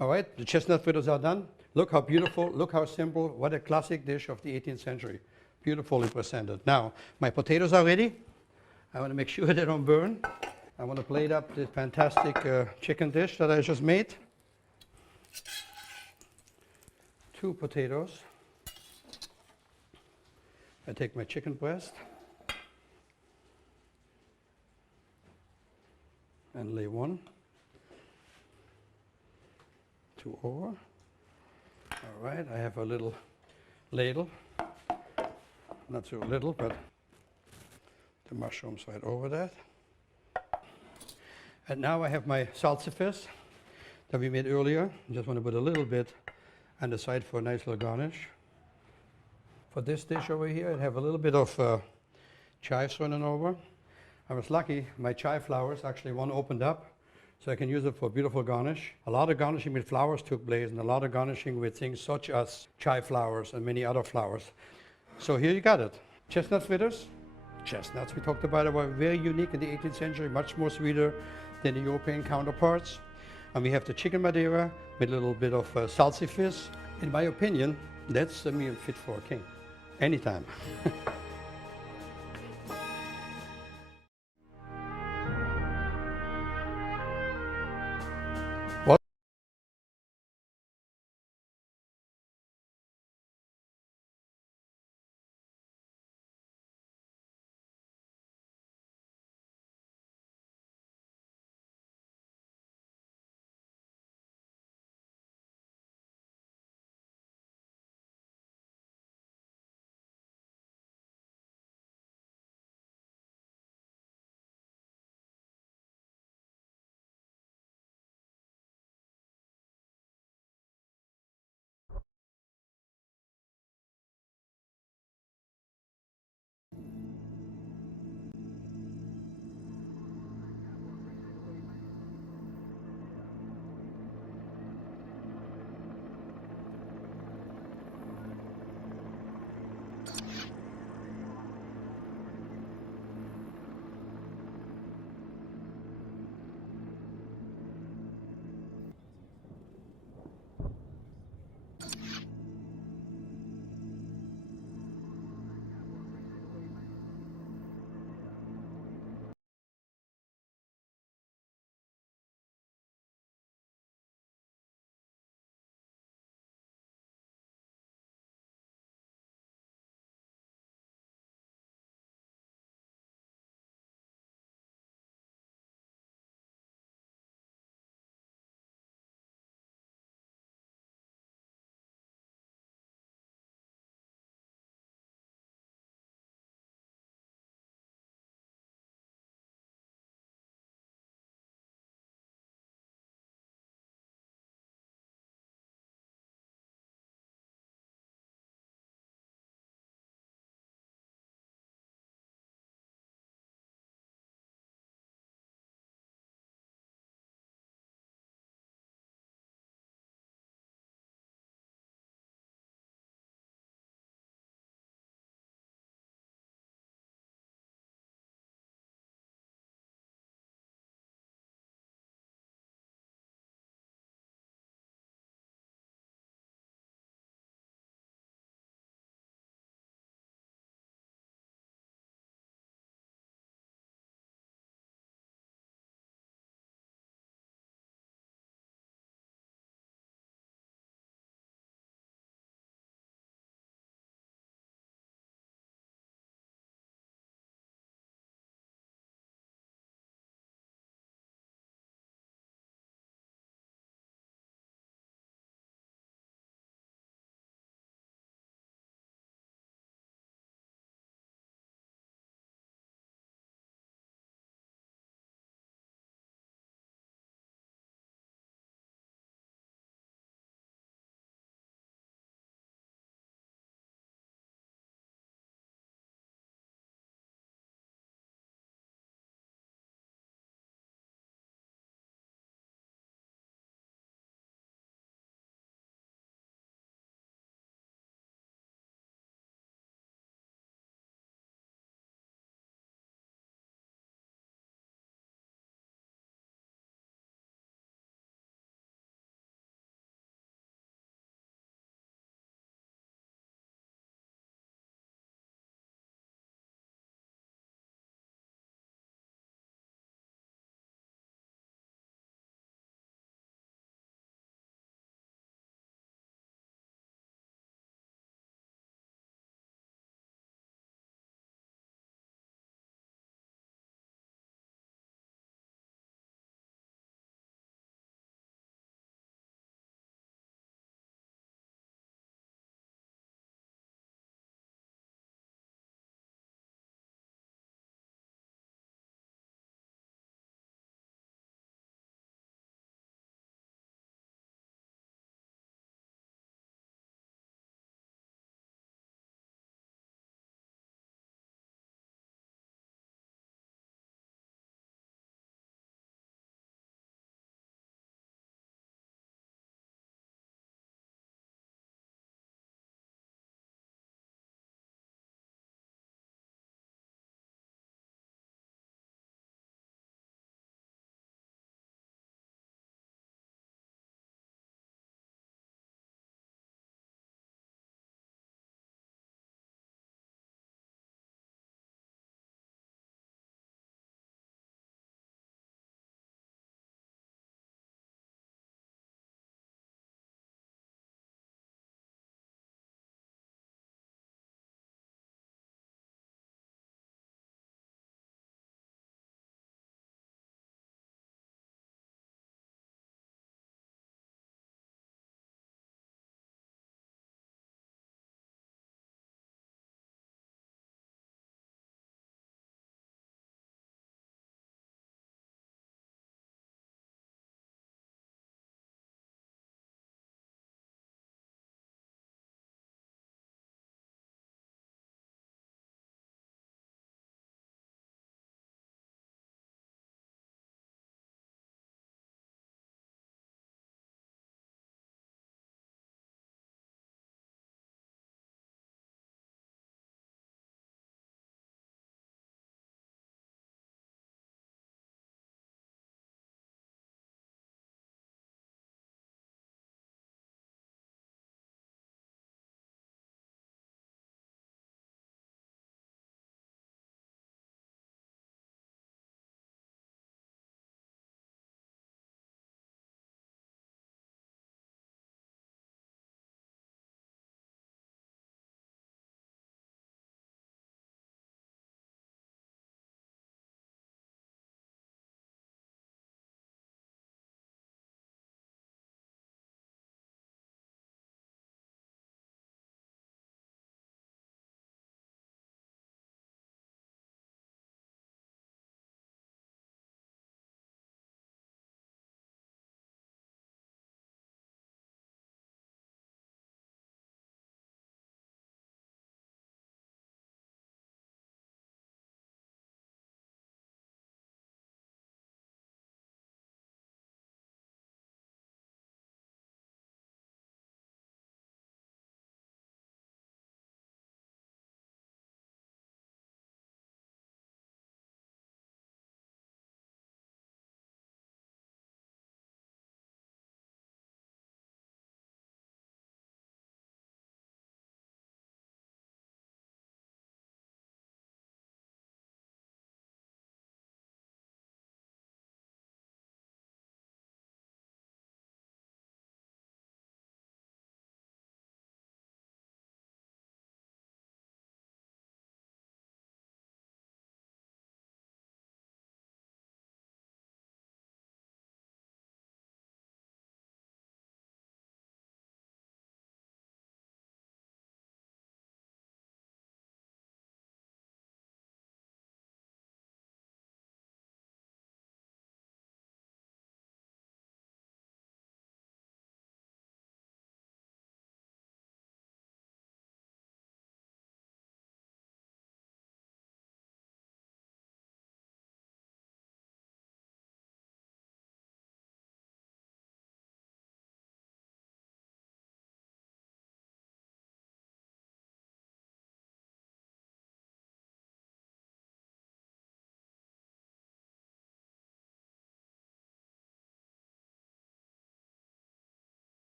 All right, the chestnut fritters are done. Look how beautiful, look how simple, what a classic dish of the 18th century. Beautifully presented. Now, my potatoes are ready. I want to make sure they don't burn. I want to plate up this fantastic chicken dish that I just made. 2 potatoes. I take my chicken breast and lay 1, 2 over. All right, I have a little ladle. Not too little, but the mushrooms right over that. And now I have my salsifis that we made earlier. I just want to put a little bit on the side for a nice little garnish. For this dish over here, I have a little bit of chives running over. I was lucky, my chive flowers, actually one opened up, so I can use it for a beautiful garnish. A lot of garnishing with flowers took place, and a lot of garnishing with things such as chive flowers and many other flowers. So here you got it. Chestnut fritters. Chestnuts, we talked about, were very unique in the 18th century, much more sweeter than the European counterparts. And we have the chicken madeira with a little bit of salsifis. In my opinion, that's a meal fit for a king. Anytime.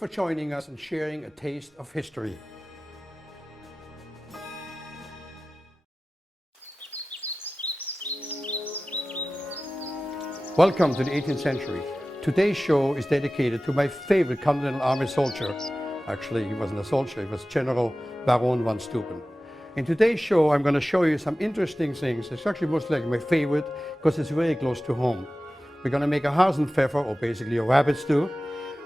for joining us and sharing a taste of history. Welcome to the 18th century. Today's show is dedicated to my favorite Continental Army soldier. Actually, he wasn't a soldier, he was General Baron von Steuben. In today's show, I'm going to show you some interesting things. It's actually most likely my favorite because it's very close to home. We're going to make a Hasenpfeffer, or basically a rabbit stew.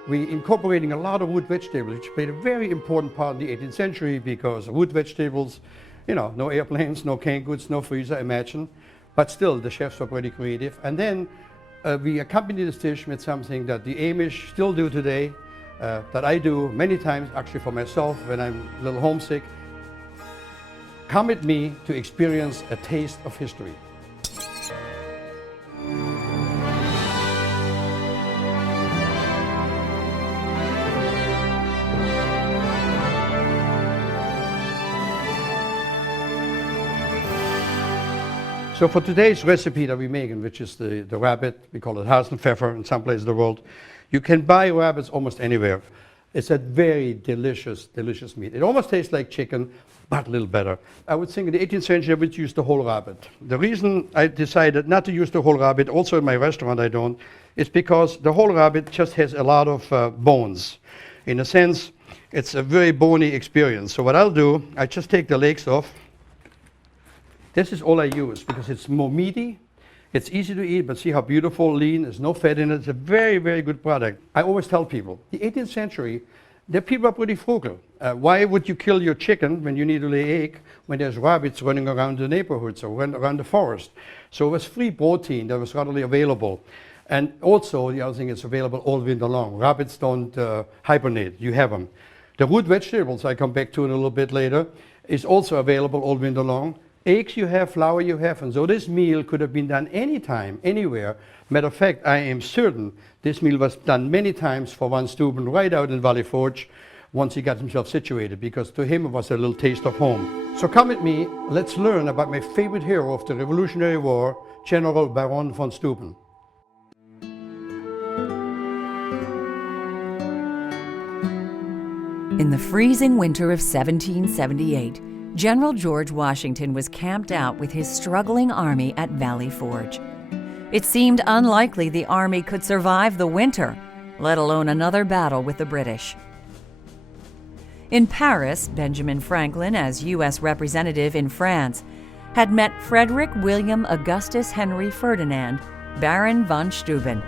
We're incorporating a lot of root vegetables, which played a very important part in the 18th century because root vegetables, you know, no airplanes, no canned goods, no freezer, imagine. But still, the chefs were pretty creative. And then we accompany this dish with something that the Amish still do today, that I do many times actually for myself when I'm a little homesick. Come with me to experience a taste of history. So for today's recipe that we're making, which is the rabbit, we call it Hasenpfeffer in some places of the world, you can buy rabbits almost anywhere. It's a very delicious, delicious meat. It almost tastes like chicken, but a little better. I would think in the 18th century I would use the whole rabbit. The reason I decided not to use the whole rabbit, also in my restaurant I don't, is because the whole rabbit just has a lot of bones. In a sense, it's a very bony experience. So what I'll do, I just take the legs off. This is all I use because it's more meaty, it's easy to eat, but see how beautiful, lean, there's no fat in it. It's a very, very good product. I always tell people, the 18th century, the people are pretty frugal. Why would you kill your chicken when you need to lay egg when there's rabbits running around the neighborhoods or around the forest? So it was free protein that was readily available. And also, the other thing is available all winter long. Rabbits don't hibernate, you have them. The root vegetables, I come back to in a little bit later, is also available all winter long. Eggs you have, flour you have, and so this meal could have been done anytime, anywhere. Matter of fact, I am certain this meal was done many times for von Steuben right out in Valley Forge once he got himself situated, because to him it was a little taste of home. So come with me, let's learn about my favorite hero of the Revolutionary War, General Baron von Steuben. In the freezing winter of 1778, General George Washington was camped out with his struggling army at Valley Forge. It seemed unlikely the army could survive the winter, let alone another battle with the British. In Paris, Benjamin Franklin, as U.S. representative in France, had met Frederick William Augustus Henry Ferdinand, Baron von Steuben,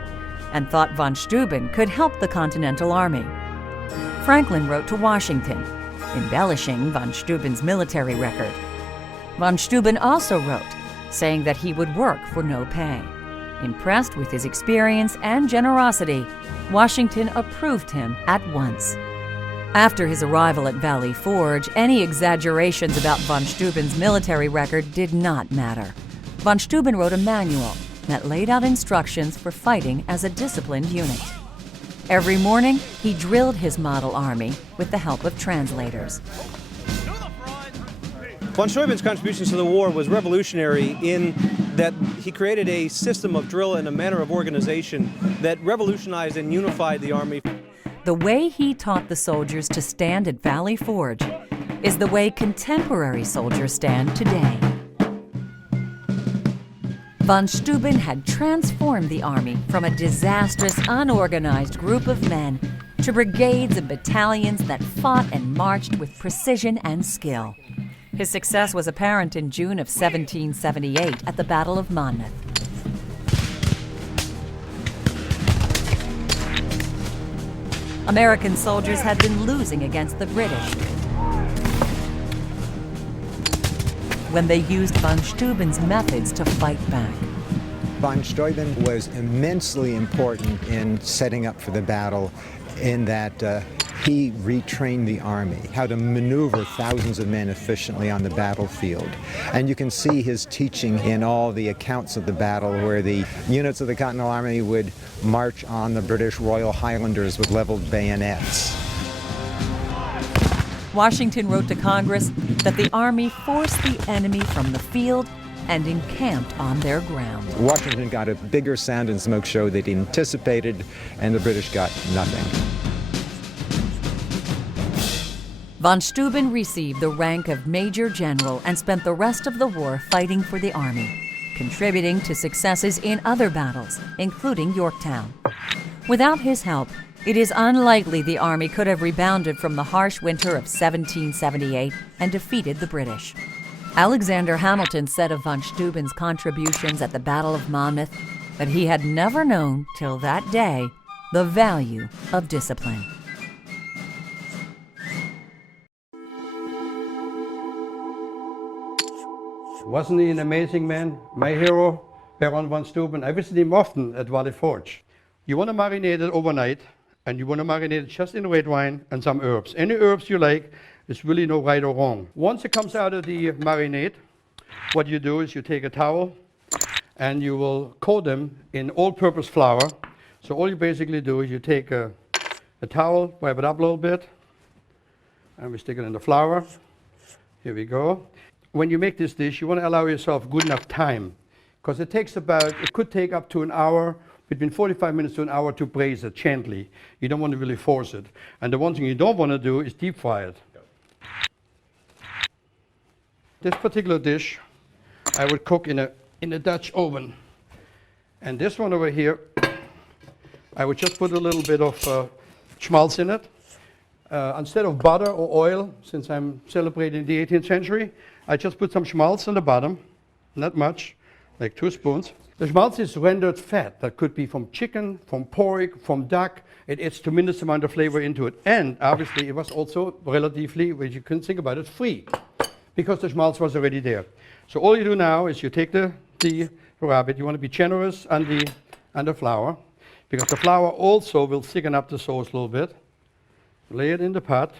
and thought von Steuben could help the Continental Army. Franklin wrote to Washington, embellishing von Steuben's military record. Von Steuben also wrote, saying that he would work for no pay. Impressed with his experience and generosity, Washington approved him at once. After his arrival at Valley Forge, any exaggerations about von Steuben's military record did not matter. Von Steuben wrote a manual that laid out instructions for fighting as a disciplined unit. Every morning, he drilled his model army with the help of translators. Von Steuben's contributions to the war was revolutionary in that he created a system of drill and a manner of organization that revolutionized and unified the army. The way he taught the soldiers to stand at Valley Forge is the way contemporary soldiers stand today. Von Steuben had transformed the army from a disastrous, unorganized group of men to brigades and battalions that fought and marched with precision and skill. His success was apparent in June of 1778 at the Battle of Monmouth. American soldiers had been losing against the British when they used von Steuben's methods to fight back. Von Steuben was immensely important in setting up for the battle in that he retrained the army, how to maneuver thousands of men efficiently on the battlefield. And you can see his teaching in all the accounts of the battle where the units of the Continental Army would march on the British Royal Highlanders with leveled bayonets. Washington wrote to Congress that the Army forced the enemy from the field and encamped on their ground. Washington got a bigger sound and smoke show than he anticipated, and the British got nothing. Von Steuben received the rank of Major General and spent the rest of the war fighting for the army, contributing to successes in other battles, including Yorktown. Without his help, it is unlikely the army could have rebounded from the harsh winter of 1778 and defeated the British. Alexander Hamilton said of von Steuben's contributions at the Battle of Monmouth that he had never known till that day the value of discipline. Wasn't he an amazing man? My hero, Baron von Steuben. I visit him often at Valley Forge. You want to marinate it overnight, and you want to marinate it just in red wine and some herbs. Any herbs you like, there's really no right or wrong. Once it comes out of the marinade, what you do is you take a towel and you will coat them in all-purpose flour. So all you basically do is you take a towel, wipe it up a little bit, and we stick it in the flour. Here we go. When you make this dish, you want to allow yourself good enough time, because it could take up to an hour, between 45 minutes to an hour to braise it gently. You don't want to really force it. And the one thing you don't want to do is deep fry it. This particular dish I would cook in a Dutch oven. And this one over here, I would just put a little bit of schmaltz in it. Instead of butter or oil, since I'm celebrating the 18th century, I just put some schmaltz on the bottom, not much, like 2 spoons. The schmaltz is rendered fat. That could be from chicken, from pork, from duck. It adds tremendous amount of flavor into it. And obviously it was also relatively, when you can think about it, free, because the schmaltz was already there. So all you do now is you take the rabbit. You want to be generous on the flour, because the flour also will thicken up the sauce a little bit. Lay it in the pot,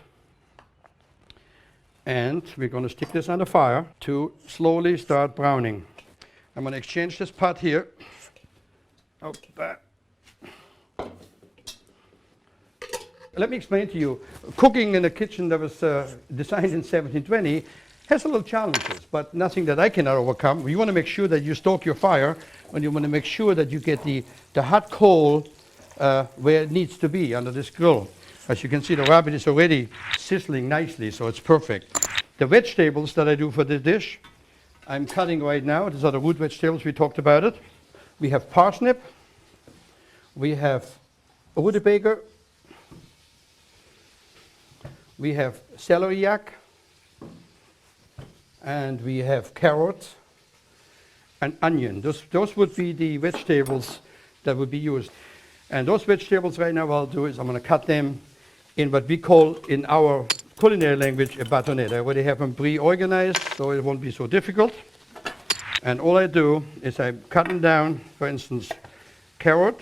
and we're going to stick this on the fire to slowly start browning. I'm going to exchange this pot here. Let me explain to you. Cooking in a kitchen that was designed in 1720 has a little challenges, but nothing that I cannot overcome. You want to make sure that you stoke your fire, and you want to make sure that you get the hot coal where it needs to be under this grill. As you can see, the rabbit is already sizzling nicely, so it's perfect. The vegetables that I do for this dish, I'm cutting right now. These are the root vegetables, we talked about it. We have parsnip, we have rutabaga, we have celeriac, and we have carrot and onion. Those would be the vegetables that would be used. And those vegetables right now, what I'll do is I'm going to cut them in what we call in our culinary language a bâtonnet. I already have them pre-organized, so it won't be so difficult. And all I do is I cut them down, for instance, carrot,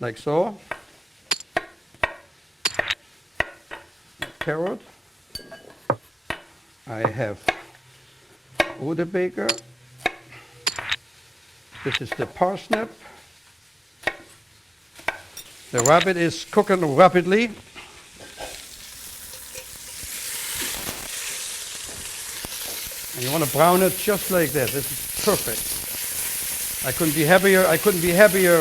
like so. Carrot. I have rutabaga. This is the parsnip. The rabbit is cooking rapidly. And you want to brown it just like that. This is perfect. I couldn't be happier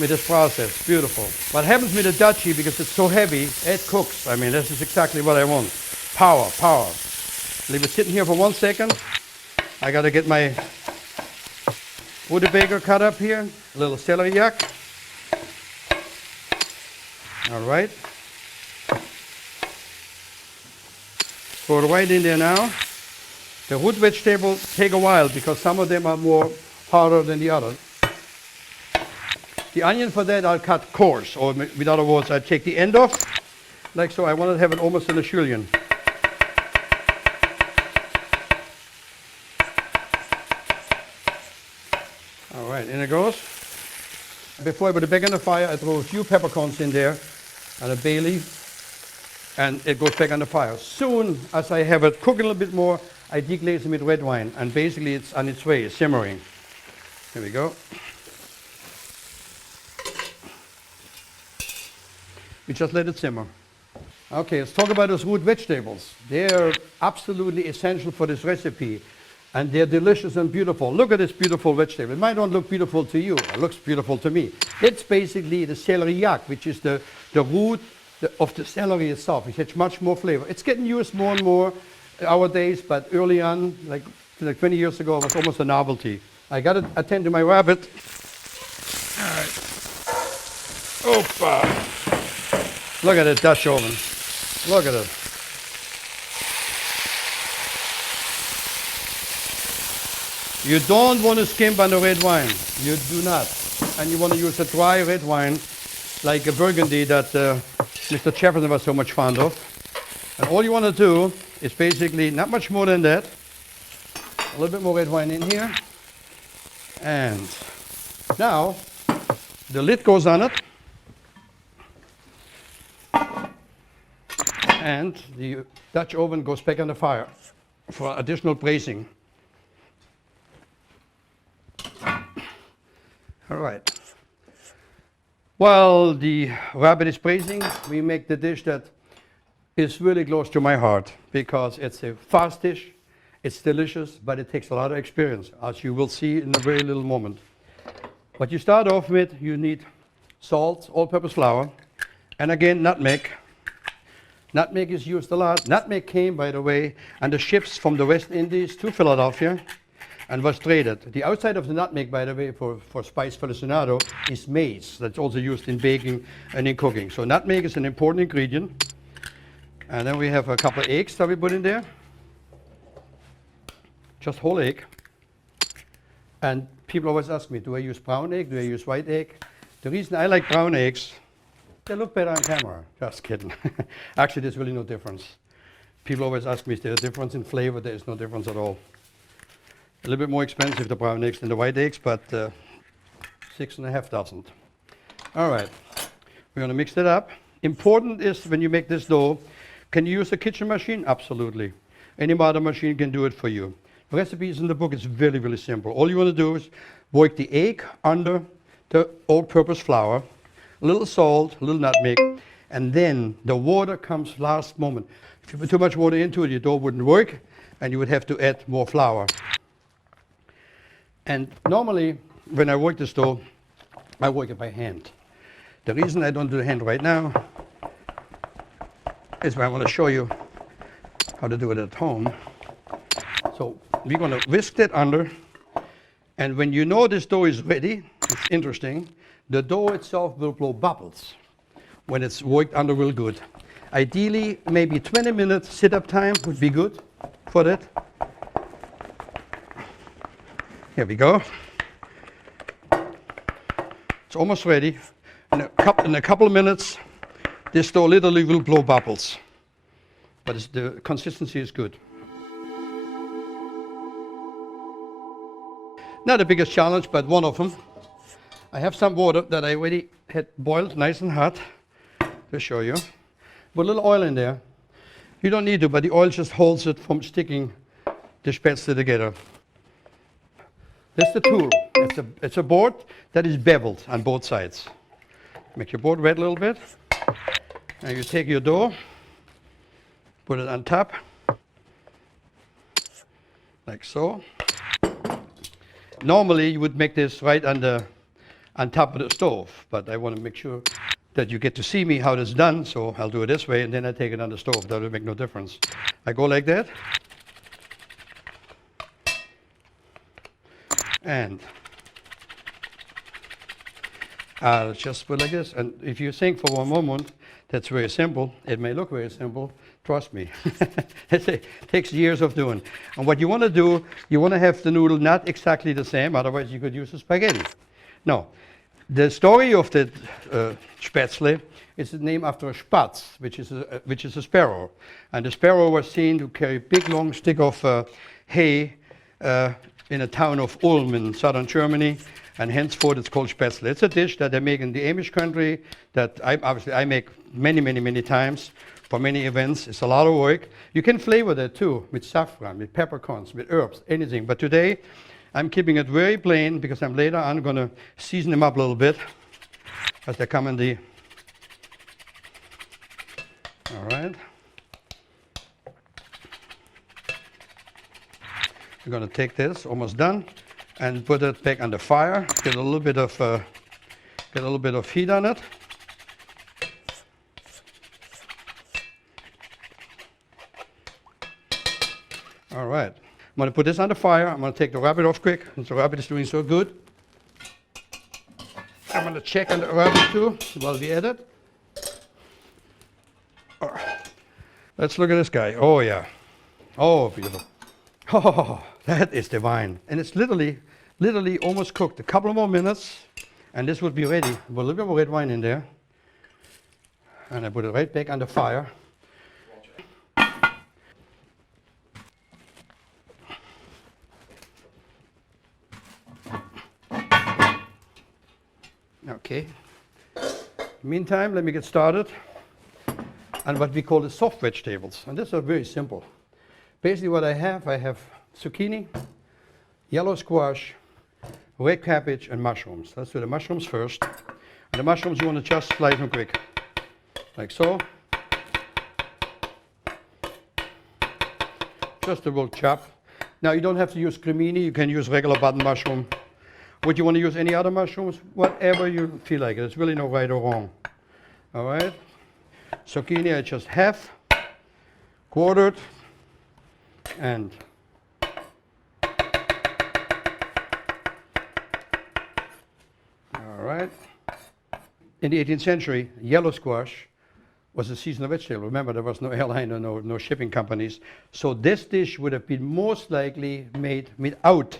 with this process. Beautiful. What happens with the Dutchie, because it's so heavy, it cooks. I mean, this is exactly what I want. Power, power. Leave it sitting here for 1 second. I got to get my rutabaga cut up here. A little celeriac. All right. Throw it right in there now. The root vegetables take a while because some of them are more harder than the others. The onion for that I'll cut coarse, or with other words, I take the end off, like so. I want to have it almost in a julienne. All right, in it goes. Before I put it back on the fire, I throw a few peppercorns in there and a bay leaf, and it goes back on the fire. Soon as I have it cooking a little bit more, I deglaze them with red wine, and basically it's on its way, it's simmering. Here we go. We just let it simmer. Okay, let's talk about those root vegetables. They're absolutely essential for this recipe, and they're delicious and beautiful. Look at this beautiful vegetable. It might not look beautiful to you. It looks beautiful to me. It's basically the celeriac, which is the root of the celery itself. It has much more flavor. It's getting used more and more nowadays, but early on, like 20 years ago, it was almost a novelty. I got to attend to my rabbit. All right. Opa! Look at it, Dutch oven. Look at it. You don't want to skimp on the red wine. You do not. And you want to use a dry red wine like a Burgundy that Mr. Jefferson was so much fond of. And all you want to do is basically not much more than that. A little bit more red wine in here. And now the lid goes on it. And the Dutch oven goes back on the fire for additional braising. All right. While the rabbit is braising, we make the dish that is really close to my heart because it's a fast dish, it's delicious, but it takes a lot of experience, as you will see in a very little moment. What you start off with, you need salt, all-purpose flour, and again, nutmeg. Nutmeg is used a lot. Nutmeg came, by the way, on the ships from the West Indies to Philadelphia and was traded. The outside of the nutmeg, by the way, for spice aficionado, is mace. That's also used in baking and in cooking. So nutmeg is an important ingredient. And then we have a couple of eggs that we put in there. Just whole egg. And people always ask me, do I use brown egg? Do I use white egg? The reason I like brown eggs, they look better on camera. Just kidding. Actually, there's really no difference. People always ask me, is there a difference in flavor? There is no difference at all. A little bit more expensive, the brown eggs than the white eggs, but 6.5 dozen. All right, we're going to mix it up. Important is when you make this dough, can you use a kitchen machine? Absolutely. Any modern machine can do it for you. The recipes in the book is really, really simple. All you want to do is work the egg under the all-purpose flour, a little salt, a little nutmeg, and then the water comes last moment. If you put too much water into it, your dough wouldn't work, and you would have to add more flour. And normally, when I work this dough, I work it by hand. The reason I don't do the hand right now is I want to show you how to do it at home. So we're going to whisk that under, and when you know this dough is ready, it's interesting, the dough itself will blow bubbles when it's worked under real good. Ideally, maybe 20 minutes sit-up time would be good for that. Here we go. It's almost ready. In a couple of minutes, this dough literally will blow bubbles. But the consistency is good. Not the biggest challenge, but one of them. I have some water that I already had boiled nice and hot to show you. Put a little oil in there. You don't need to, but the oil just holds it from sticking the spätzle together. That's the tool. It's a board that is beveled on both sides. Make your board wet a little bit. And you take your dough, put it on top, like so. Normally you would make this right on top of the stove, but I want to make sure that you get to see me how this is done, so I'll do it this way, and then I take it on the stove. That will make no difference. I go like that. And I'll just put like this. And if you think for one moment that's very simple, it may look very simple. Trust me. It takes years of doing. And what you want to do, you want to have the noodle not exactly the same, otherwise you could use a spaghetti. No. The story of the spätzle is named after a spatz, which is a sparrow. And the sparrow was seen to carry a big long stick of hay in a town of Ulm in southern Germany, and henceforth it's called spätzle. It's a dish that they make in the Amish country that I make many times for many events. It's a lot of work. You can flavor that too with saffron, with peppercorns, with herbs, anything. But today I'm keeping it very plain because I'm later on going to season them up a little bit as they come in the... All right. We're going to take this, almost done, and put it back on the fire. Get a little bit of heat on it. All right. I'm going to put this on the fire. I'm going to take the rabbit off quick, since the rabbit is doing so good. I'm going to check on the rabbit too while we add it. Let's look at this guy. Oh, yeah. Oh, beautiful. Oh, that is divine. And it's literally almost cooked. A couple more minutes, and this would be ready. Put a little bit of red wine in there. And I put it right back on the fire. Okay. Meantime, let me get started on what we call the soft vegetables. And these are very simple. Basically what I have zucchini, yellow squash, red cabbage, and mushrooms. Let's do the mushrooms first. And the mushrooms you want to just slice them quick. Like so. Just a little chop. Now you don't have to use cremini, you can use regular button mushroom. Would you want to use any other mushrooms? Whatever you feel like. There's really no right or wrong. All right. Zucchini I just half, quartered, and all right. In the 18th century, yellow squash was a seasonal vegetable. Remember, there was no airline or no shipping companies. So this dish would have been most likely made without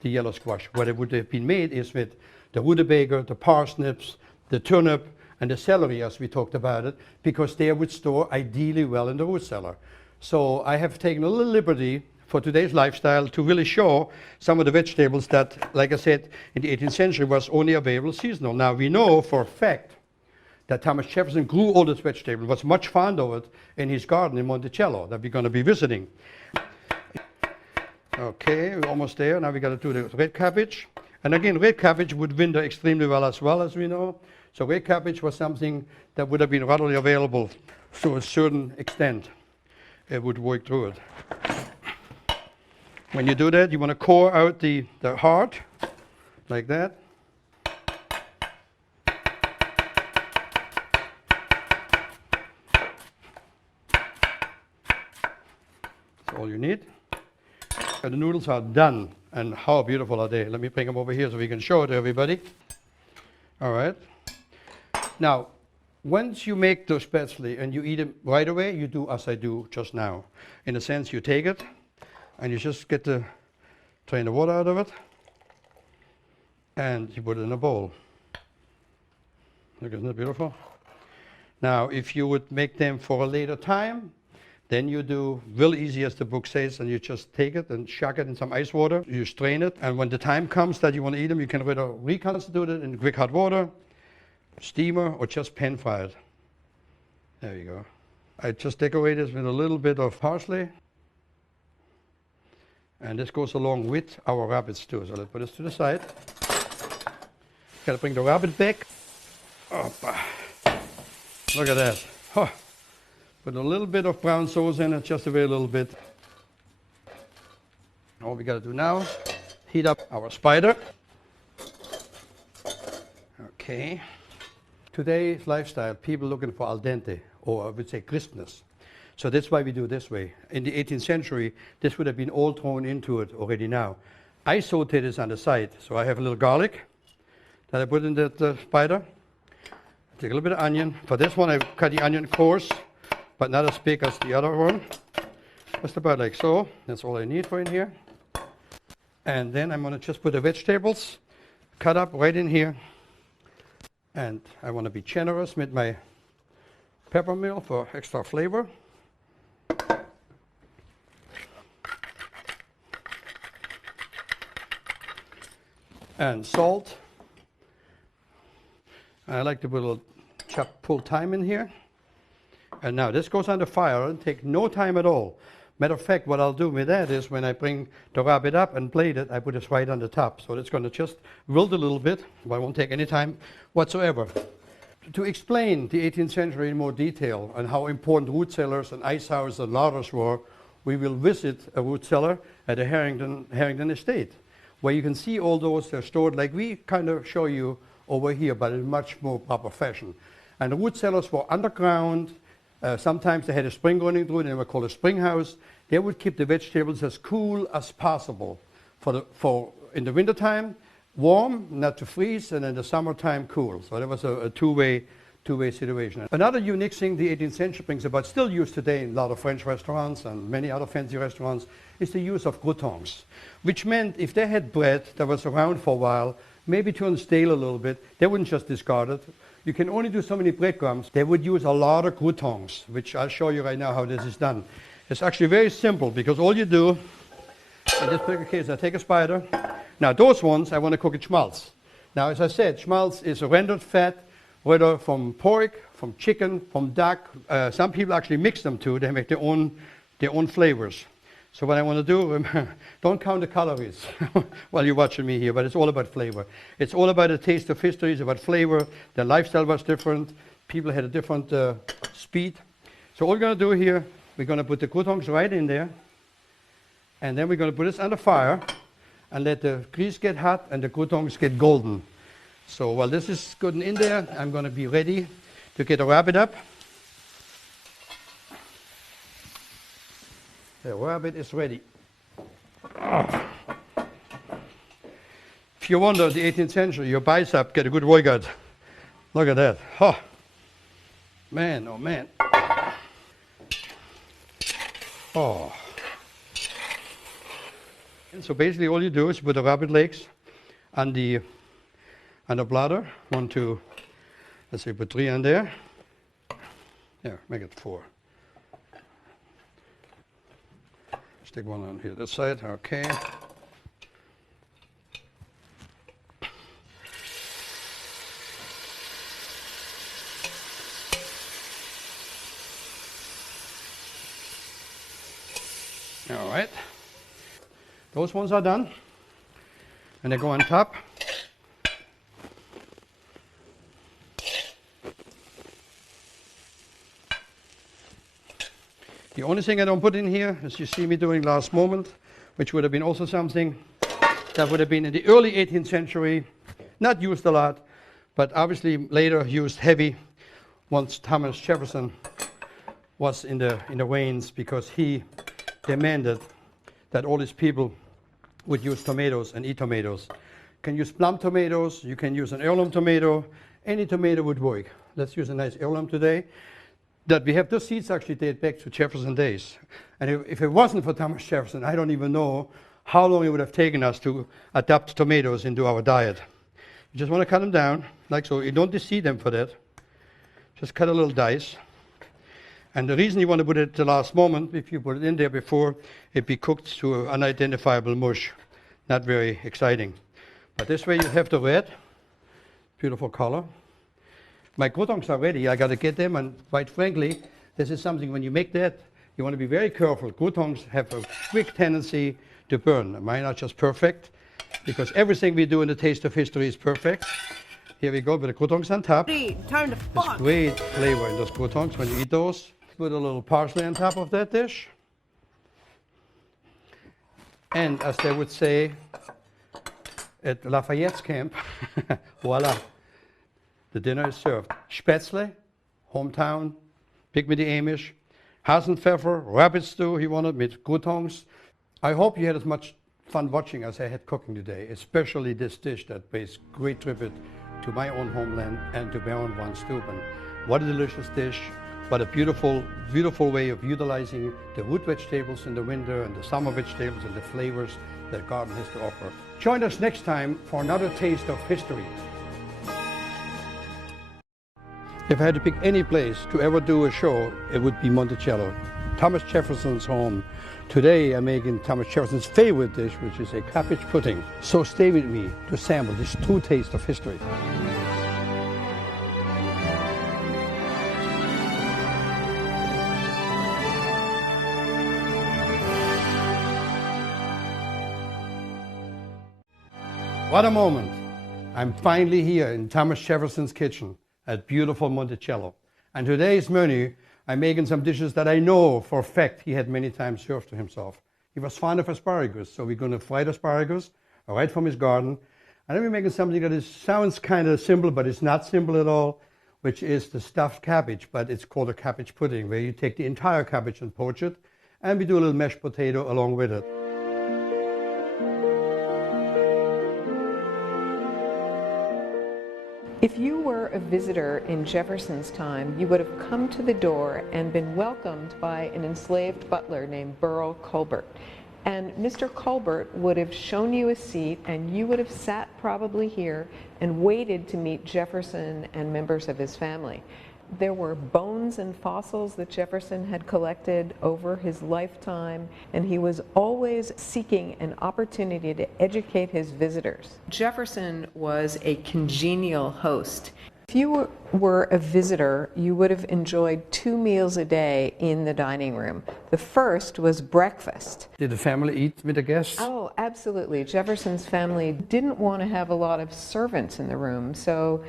the yellow squash. What it would have been made is with the rutabaga, the parsnips, the turnip, and the celery, as we talked about it, because they would store ideally well in the root cellar. So I have taken a little liberty for today's lifestyle to really show some of the vegetables that, like I said, in the 18th century was only available seasonal. Now we know for a fact that Thomas Jefferson grew all this vegetable, was much fond of it in his garden in Monticello that we're going to be visiting. Okay, we're almost there. Now we got to do the red cabbage. And again, red cabbage would winter extremely well, as we know. So red cabbage was something that would have been readily available to a certain extent. It would work through it. When you do that, you want to core out the heart, like that. That's all you need. And the noodles are done. And how beautiful are they? Let me bring them over here so we can show it to everybody. All right. Now, once you make those spätzle and you eat them right away, you do as I do just now. In a sense, you take it and you just drain the water out of it and you put it in a bowl. Look, isn't it beautiful? Now, if you would make them for a later time, then you do real easy as the book says, and you just take it and chuck it in some ice water. You strain it, and when the time comes that you want to eat them, you can either reconstitute it in quick hot water, steamer, or just pan fry it. There you go. I just decorate this with a little bit of parsley. And this goes along with our rabbits too. So let's put this to the side. Gotta bring the rabbit back. Opa. Look at that. Huh. Put a little bit of brown sauce in it, just a very little bit. All we gotta do now, heat up our spider. Okay. Today's lifestyle, people looking for al dente, or I would say crispness. So that's why we do it this way. In the 18th century, this would have been all thrown into it already now. I saute this on the side. So I have a little garlic that I put in the spider. Take a little bit of onion. For this one, I cut the onion coarse, but not as big as the other one. Just about like so. That's all I need for in here. And then I'm going to just put the vegetables cut up right in here. And I want to be generous with my peppermill for extra flavor. And salt. I like to put a little pulled thyme in here. And now this goes on the fire and take no time at all. Matter of fact, what I'll do with that is when I bring the rabbit up and plate it, I put this right on the top. So it's going to just wilt a little bit, but it won't take any time whatsoever. To explain the 18th century in more detail and how important root cellars and ice houses and larders were, we will visit a root cellar at the Harrington Estate, where you can see all those, they're stored like we kind of show you over here, but in much more proper fashion. And the root cellars were underground, Sometimes they had a spring running through it, and they were called a spring house. They would keep the vegetables as cool as possible for in the wintertime, warm, not to freeze, and in the summertime, cool. So that was a two-way situation. Another unique thing the 18th century brings about, still used today in a lot of French restaurants and many other fancy restaurants, is the use of croutons, which meant if they had bread that was around for a while, maybe turned stale a little bit, they wouldn't just discard it. You can only do so many breadcrumbs. They would use a lot of croutons, which I'll show you right now how this is done. It's actually very simple, because all you do, in this particular case, I take a spider. Now those ones, I want to cook in schmaltz. Now as I said, schmaltz is a rendered fat, whether from pork, from chicken, from duck. Some people actually mix them too. They make their own flavors. So what I want to do, don't count the calories while you're watching me here, but it's all about flavor. It's all about a taste of history. It's about flavor. The lifestyle was different. People had a different speed. So all we're going to do here, we're going to put the croutons right in there. And then we're going to put this on the fire and let the grease get hot and the croutons get golden. So while this is good and in there, I'm going to be ready to wrap it up. The rabbit is ready. Oh. If you wonder, the 18th century, your bicep get a good workout. Look at that. Oh. Man, oh man. Oh. And so basically all you do is put the rabbit legs on the bladder. 1, 2, let's say put 3 on there. Yeah, make it 4. Stick one on here, this side, okay. All right. Those ones are done. And they go on top. The only thing I don't put in here, as you see me doing last moment, which would have been also something that would have been in the early 18th century, not used a lot, but obviously later used heavy once Thomas Jefferson was in the reigns, because he demanded that all his people would use tomatoes and eat tomatoes. You can use plum tomatoes, you can use an heirloom tomato, any tomato would work. Let's use a nice heirloom today. That we have, those seeds actually date back to Jefferson days. And if it wasn't for Thomas Jefferson, I don't even know how long it would have taken us to adapt tomatoes into our diet. You just want to cut them down, like so. You don't deseed them for that. Just cut a little dice. And the reason you want to put it at the last moment, if you put it in there before, it'd be cooked to unidentifiable mush. Not very exciting. But this way you have the red, beautiful color. My croutons are ready, I got to get them, and quite frankly, this is something, when you make that, you want to be very careful. Croutons have a quick tendency to burn. Mine are just perfect, because everything we do in the Taste of History is perfect. Here we go with the croutons on top. Time to There's great flavor in those croutons when you eat those. Put a little parsley on top of that dish. And as they would say at Lafayette's camp, voila. The dinner is served. Spätzle, hometown, pig mit die Amish, Hasenpfeffer, rabbit stew he wanted with croutons. I hope you had as much fun watching as I had cooking today, especially this dish that pays great tribute to my own homeland and to Baron von Steuben. What a delicious dish, but a beautiful, beautiful way of utilizing the root vegetables in the winter and the summer vegetables and the flavors that garden has to offer. Join us next time for another taste of history. If I had to pick any place to ever do a show, it would be Monticello, Thomas Jefferson's home. Today I'm making Thomas Jefferson's favorite dish, which is a cabbage pudding. So stay with me to sample this true taste of history. What a moment. I'm finally here in Thomas Jefferson's kitchen at beautiful Monticello. And today's menu, I'm making some dishes that I know for a fact he had many times served to himself. He was fond of asparagus, so we're going to fry the asparagus right from his garden. And then we're making something that sounds kind of simple, but it's not simple at all. which is the stuffed cabbage, but it's called a cabbage pudding, where you take the entire cabbage and poach it, and we do a little mashed potato along with it. If you were a visitor in Jefferson's time, you would have come to the door and been welcomed by an enslaved butler named Burrell Colbert. And Mr. Colbert would have shown you a seat, and you would have sat probably here and waited to meet Jefferson and members of his family. There were bones and fossils that Jefferson had collected over his lifetime, and he was always seeking an opportunity to educate his visitors. Jefferson was a congenial host. If you were a visitor, you would have enjoyed 2 meals a day in the dining room. The first was breakfast. Did the family eat with the guests? Oh, absolutely. Jefferson's family didn't want to have a lot of servants in the room, so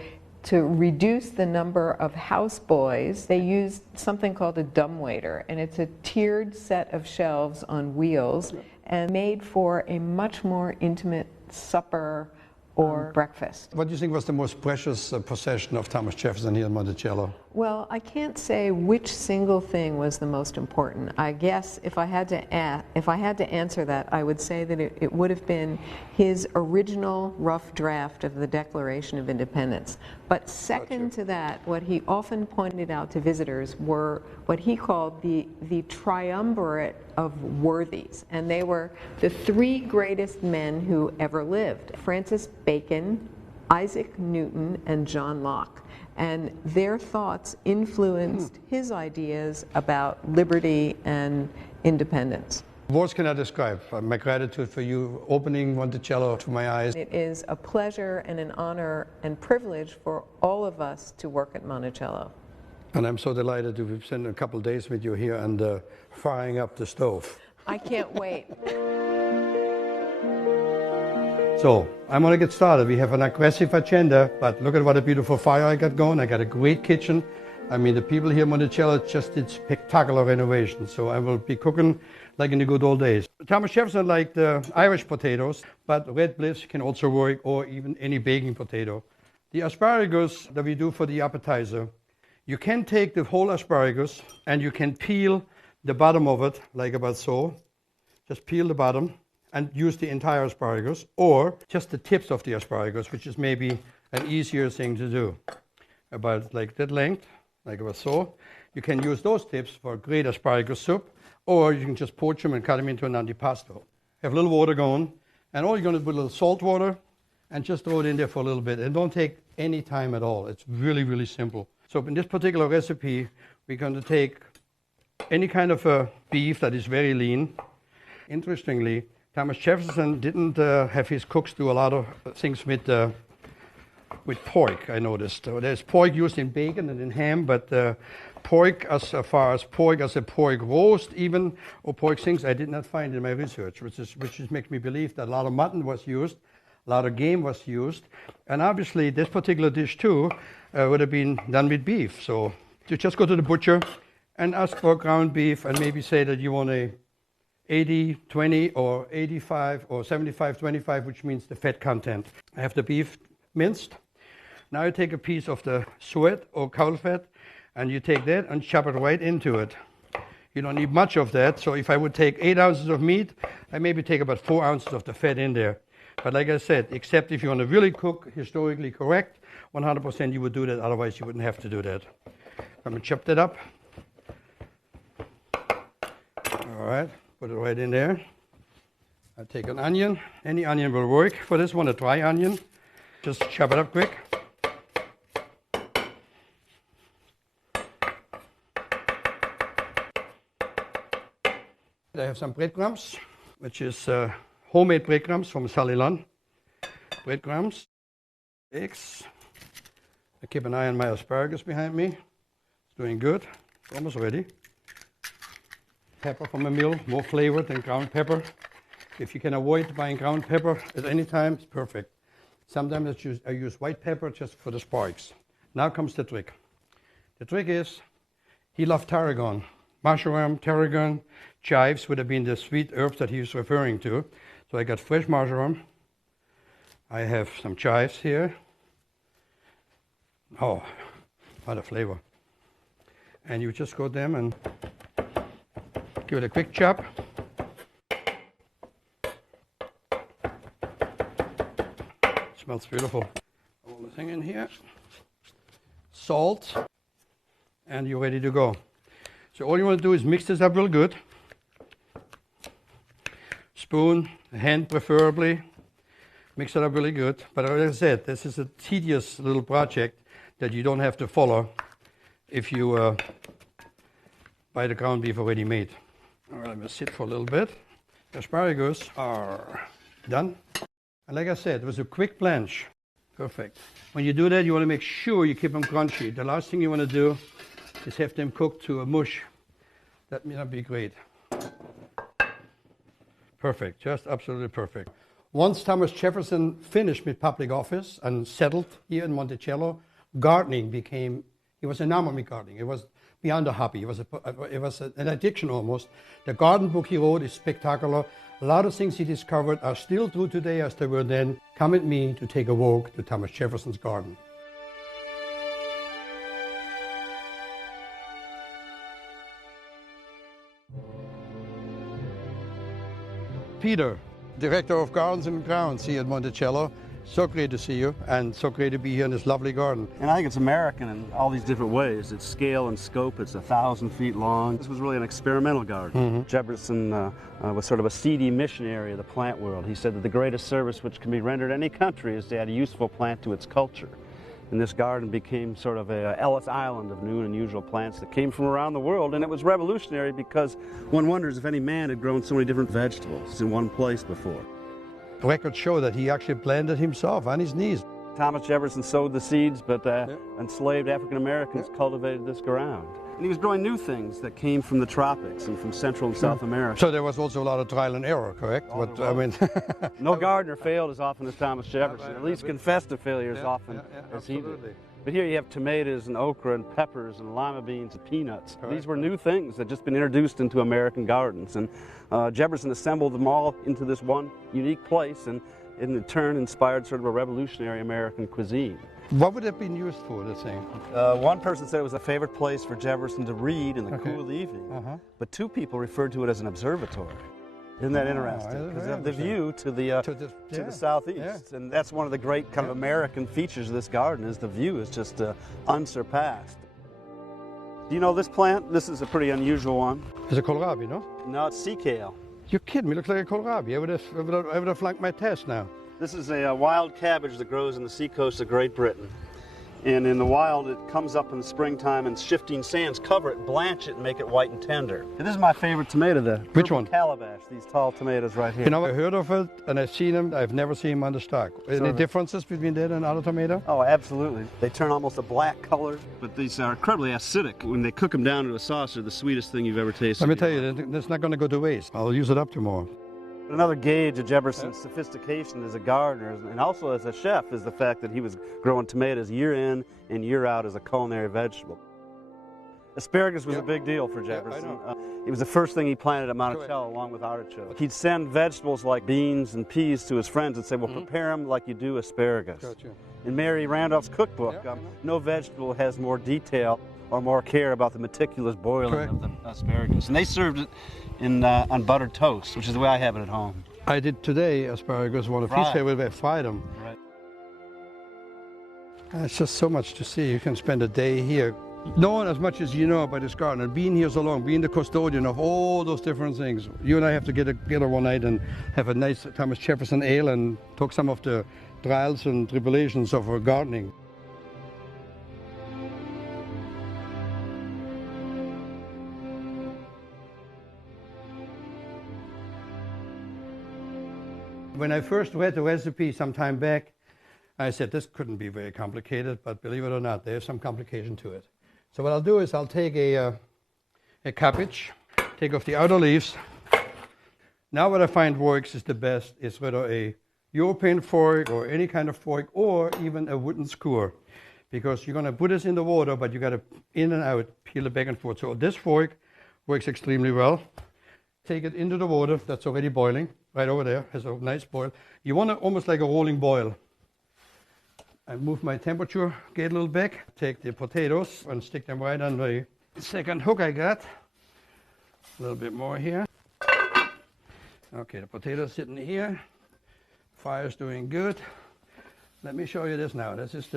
to reduce the number of houseboys, they used something called a dumbwaiter, and it's a tiered set of shelves on wheels and made for a much more intimate supper or breakfast. What do you think was the most precious possession of Thomas Jefferson here in Monticello? Well, I can't say which single thing was the most important. I guess if I had to answer that, I would say that it would have been his original rough draft of the Declaration of Independence. But second to that, what he often pointed out to visitors were what he called the triumvirate of worthies. And they were the 3 greatest men who ever lived: Francis Bacon, Isaac Newton, and John Locke. And their thoughts influenced his ideas about liberty and independence. Words cannot describe my gratitude for you opening Monticello to my eyes. It is a pleasure and an honor and privilege for all of us to work at Monticello. And I'm so delighted to spend a couple of days with you here and firing up the stove. I can't wait. So, I'm going to get started. We have an aggressive agenda, but look at what a beautiful fire I got going. I got a great kitchen. I mean, the people here in Monticello just did spectacular renovations, so I will be cooking like in the good old days. Thomas Jefferson liked Irish potatoes, but red bliss can also work, or even any baking potato. The asparagus that we do for the appetizer, you can take the whole asparagus and you can peel the bottom of it, like about so. Just peel the bottom and use the entire asparagus, or just the tips of the asparagus, which is maybe an easier thing to do. About like that length, like about so. You can use those tips for a great asparagus soup, or you can just poach them and cut them into an antipasto. Have a little water going, and all you're going to put a little salt water and just throw it in there for a little bit. And don't take any time at all. It's really, really simple. So in this particular recipe, we're going to take any kind of a beef that is very lean. Interestingly, Thomas Jefferson didn't have his cooks do a lot of things with pork, I noticed. So there's pork used in bacon and in ham, but pork, as far as pork as a pork roast even, or pork things, I did not find in my research, which makes me believe that a lot of mutton was used, a lot of game was used, and obviously this particular dish too would have been done with beef. So you just go to the butcher and ask for ground beef and maybe say that you want a 80-20 or 85 or 75-25, which means the fat content. I have the beef minced. Now you take a piece of the suet or cow fat and you take that and chop it right into it. You don't need much of that, so if I would take 8 ounces of meat, I maybe take about 4 ounces of the fat in there. But like I said, except if you want to really cook historically correct, 100% you would do that, otherwise you wouldn't have to do that. I'm going to chop that up. All right. Put it right in there. I take an onion. Any onion will work. For this one, a dry onion. Just chop it up quick. I have some breadcrumbs, which is homemade breadcrumbs from Salilon. Breadcrumbs, eggs. I keep an eye on my asparagus behind me. It's doing good. It's almost ready. Pepper from a mill, more flavored than ground pepper. If you can avoid buying ground pepper at any time, it's perfect. Sometimes I use white pepper just for the sparks. Now comes the trick. The trick is, he loved tarragon. Marjoram, tarragon, chives would have been the sweet herbs that he was referring to. So I got fresh marjoram. I have some chives here. Oh, What a flavor. And you just go them and give it a quick chop. Smells beautiful. All the thing in here. Salt. And you're ready to go. So all you want to do is mix this up real good. Spoon, hand preferably. Mix it up really good. But like I said, this is a tedious little project that you don't have to follow if you buy the ground beef already made. All right, I'm going to sit for a little bit. Asparagus are done. And like I said, it was a quick blanch. Perfect. When you do that, you want to make sure you keep them crunchy. The last thing you want to do is have them cooked to a mush. That may not be great. Perfect, just absolutely perfect. Once Thomas Jefferson finished with public office and settled here in Monticello, gardening became, he was enamored with gardening. It was beyond a hobby, it was an addiction almost. The garden book he wrote is spectacular. A lot of things he discovered are still true today as they were then. Come with me to take a walk to Thomas Jefferson's garden. Peter, Director of Gardens and Grounds here at Monticello. So great to see you and so great to be here in this lovely garden. And I think it's American in all these different ways. Its scale and scope, it's 1,000 feet long. This was really an experimental garden. Jefferson was sort of a seedy missionary of the plant world. He said that the greatest service which can be rendered any country is to add a useful plant to its culture. And this garden became sort of a Ellis Island of new and unusual plants that came from around the world. And it was revolutionary because one wonders if any man had grown so many different vegetables in one place before. Records show that he actually planted himself on his knees. Thomas Jefferson sowed the seeds, but enslaved African Americans cultivated this ground. And he was growing new things that came from the tropics and from Central and South America. So there was also a lot of trial and error, correct? Oh, I mean, no gardener failed as often as Thomas Jefferson, at least confessed to failure as often as he did. But here you have tomatoes and okra and peppers and lima beans and peanuts. Correct. These were new things that had just been introduced into American gardens. And Jefferson assembled them all into this one unique place and in turn inspired sort of a revolutionary American cuisine. what would it have been used for, this thing? One person said it was a favorite place for Jefferson to read in the cool of the evening. But two people referred to it as an observatory. Isn't that interesting? Because of the view to the southeast. And that's one of the great kind of American features of this garden is the view is just unsurpassed. Do you know this plant? This is a pretty unusual one. It's a kohlrabi, no? No, it's sea kale. You're kidding me, looks like a kohlrabi. I would have flunked my test now. This is a wild cabbage that grows in the seacoast of Great Britain. And in the wild, it comes up in the springtime and shifting sands cover it, blanch it, and make it white and tender. And this is my favorite tomato, the Which one? calabash, these tall tomatoes right here. You know, I heard of it and I've seen them. I've never seen them on the stock. Any differences between that and other tomato? Oh, absolutely. They turn almost a black color, but these are incredibly acidic. When they cook them down into a sauce, they're the sweetest thing you've ever tasted. Let me tell you, that's not going to go to waste. I'll use it up tomorrow. Another gauge of Jefferson's sophistication as a gardener and also as a chef is the fact that he was growing tomatoes year in and year out as a culinary vegetable. Asparagus was a big deal for Jefferson. It was the first thing he planted at Monticello along with artichokes. He'd send vegetables like beans and peas to his friends and say, well, prepare them like you do asparagus. Gotcha. In Mary Randolph's cookbook, no vegetable has more detail or more care about the meticulous boiling of the asparagus. And they served it on buttered toast, which is the way I have it at home. I did today asparagus, one of his favorite. I fried them. Right. It's just so much to see. You can spend a day here. Knowing as much as you know about this garden and being here so long, being the custodian of all those different things. You and I have to get together one night and have a nice Thomas Jefferson ale and talk some of the trials and tribulations of gardening. When I first read the recipe some time back, I said this couldn't be very complicated, but believe it or not, there's some complication to it. So what I'll do is I'll take a cabbage, take off the outer leaves. Now what I find works is the best is whether a European fork or any kind of fork or even a wooden skewer, because you're going to put this in the water, but you got to in and out, peel it back and forth. So this fork works extremely well. Take it into the water that's already boiling, right over there, has a nice boil. You want it almost like a rolling boil. I move my temperature gauge a little back, take the potatoes and stick them right on the second hook I got. A little bit more here. Okay, the potatoes sitting here. Fire's doing good. Let me show you this now. This is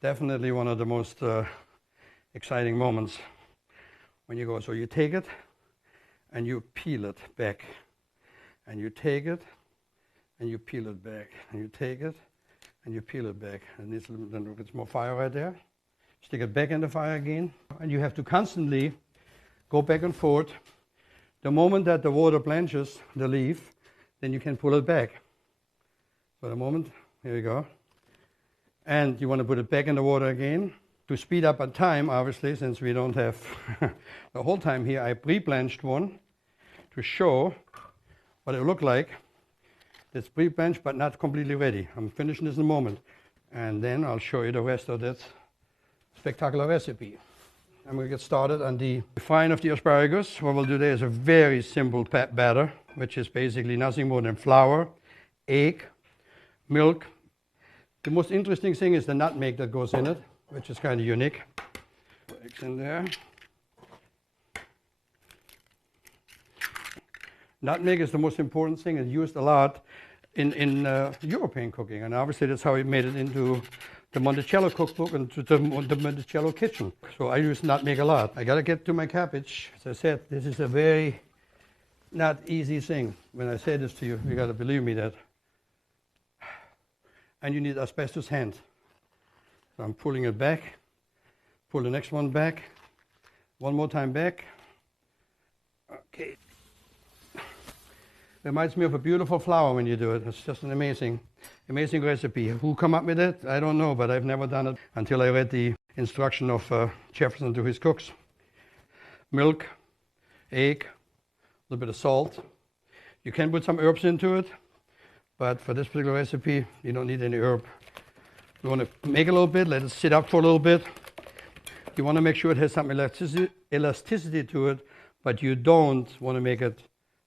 definitely one of the most exciting moments when you go. So you take it and you peel it back. And you take it and you peel it back. And you take it and you peel it back. And then it's more fire right there. Stick it back in the fire again. And you have to constantly go back and forth. The moment that the water blanches the leaf, then you can pull it back. So the moment, here you go. And you want to put it back in the water again. To speed up on time, obviously, since we don't have the whole time here, I pre-blanched one to show what it looked like. It's pre-blanched but not completely ready. I'm finishing this in a moment. And then I'll show you the rest of that spectacular recipe. I'm going to get started on the frying of the asparagus. What we'll do there is a very simple batter, which is basically nothing more than flour, egg, milk. The most interesting thing is the nutmeg that goes in it, which is kind of unique. Eggs in there. Nutmeg is the most important thing and used a lot in European cooking, and obviously that's how we made it into the Monticello cookbook and to the Monticello kitchen. So I use nutmeg a lot. I gotta get to my cabbage. As I said, this is a very not easy thing. When I say this to you, you gotta believe me that. And you need asbestos hand. So I'm pulling it back, pull the next one back, one more time back. Okay. Reminds me of a beautiful flower when you do it. It's just an amazing recipe. Who come up with it? I don't know, but I've never done it until I read the instruction of Jefferson to his cooks. Milk, egg, a little bit of salt. You can put some herbs into it, but for this particular recipe, you don't need any herb. You want to make a little bit, let it sit up for a little bit. You want to make sure it has some elasticity to it, but you don't want to make it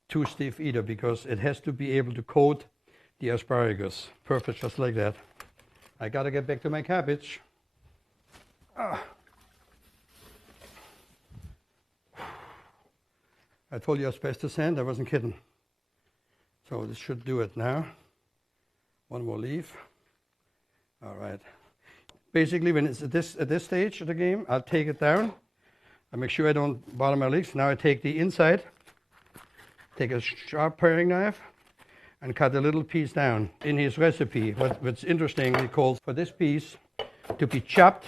too stiff either, because it has to be able to coat the asparagus. Perfect, just like that. I gotta get back to my cabbage. I told you asbestos hand, I wasn't kidding. So this should do it now. One more leaf. All right. Basically, when it's at this stage of the game, I'll take it down. I make sure I don't bother my leaves. Now I take the inside. Take a sharp paring knife and cut a little piece down. In his recipe, what's interesting, he calls for this piece to be chopped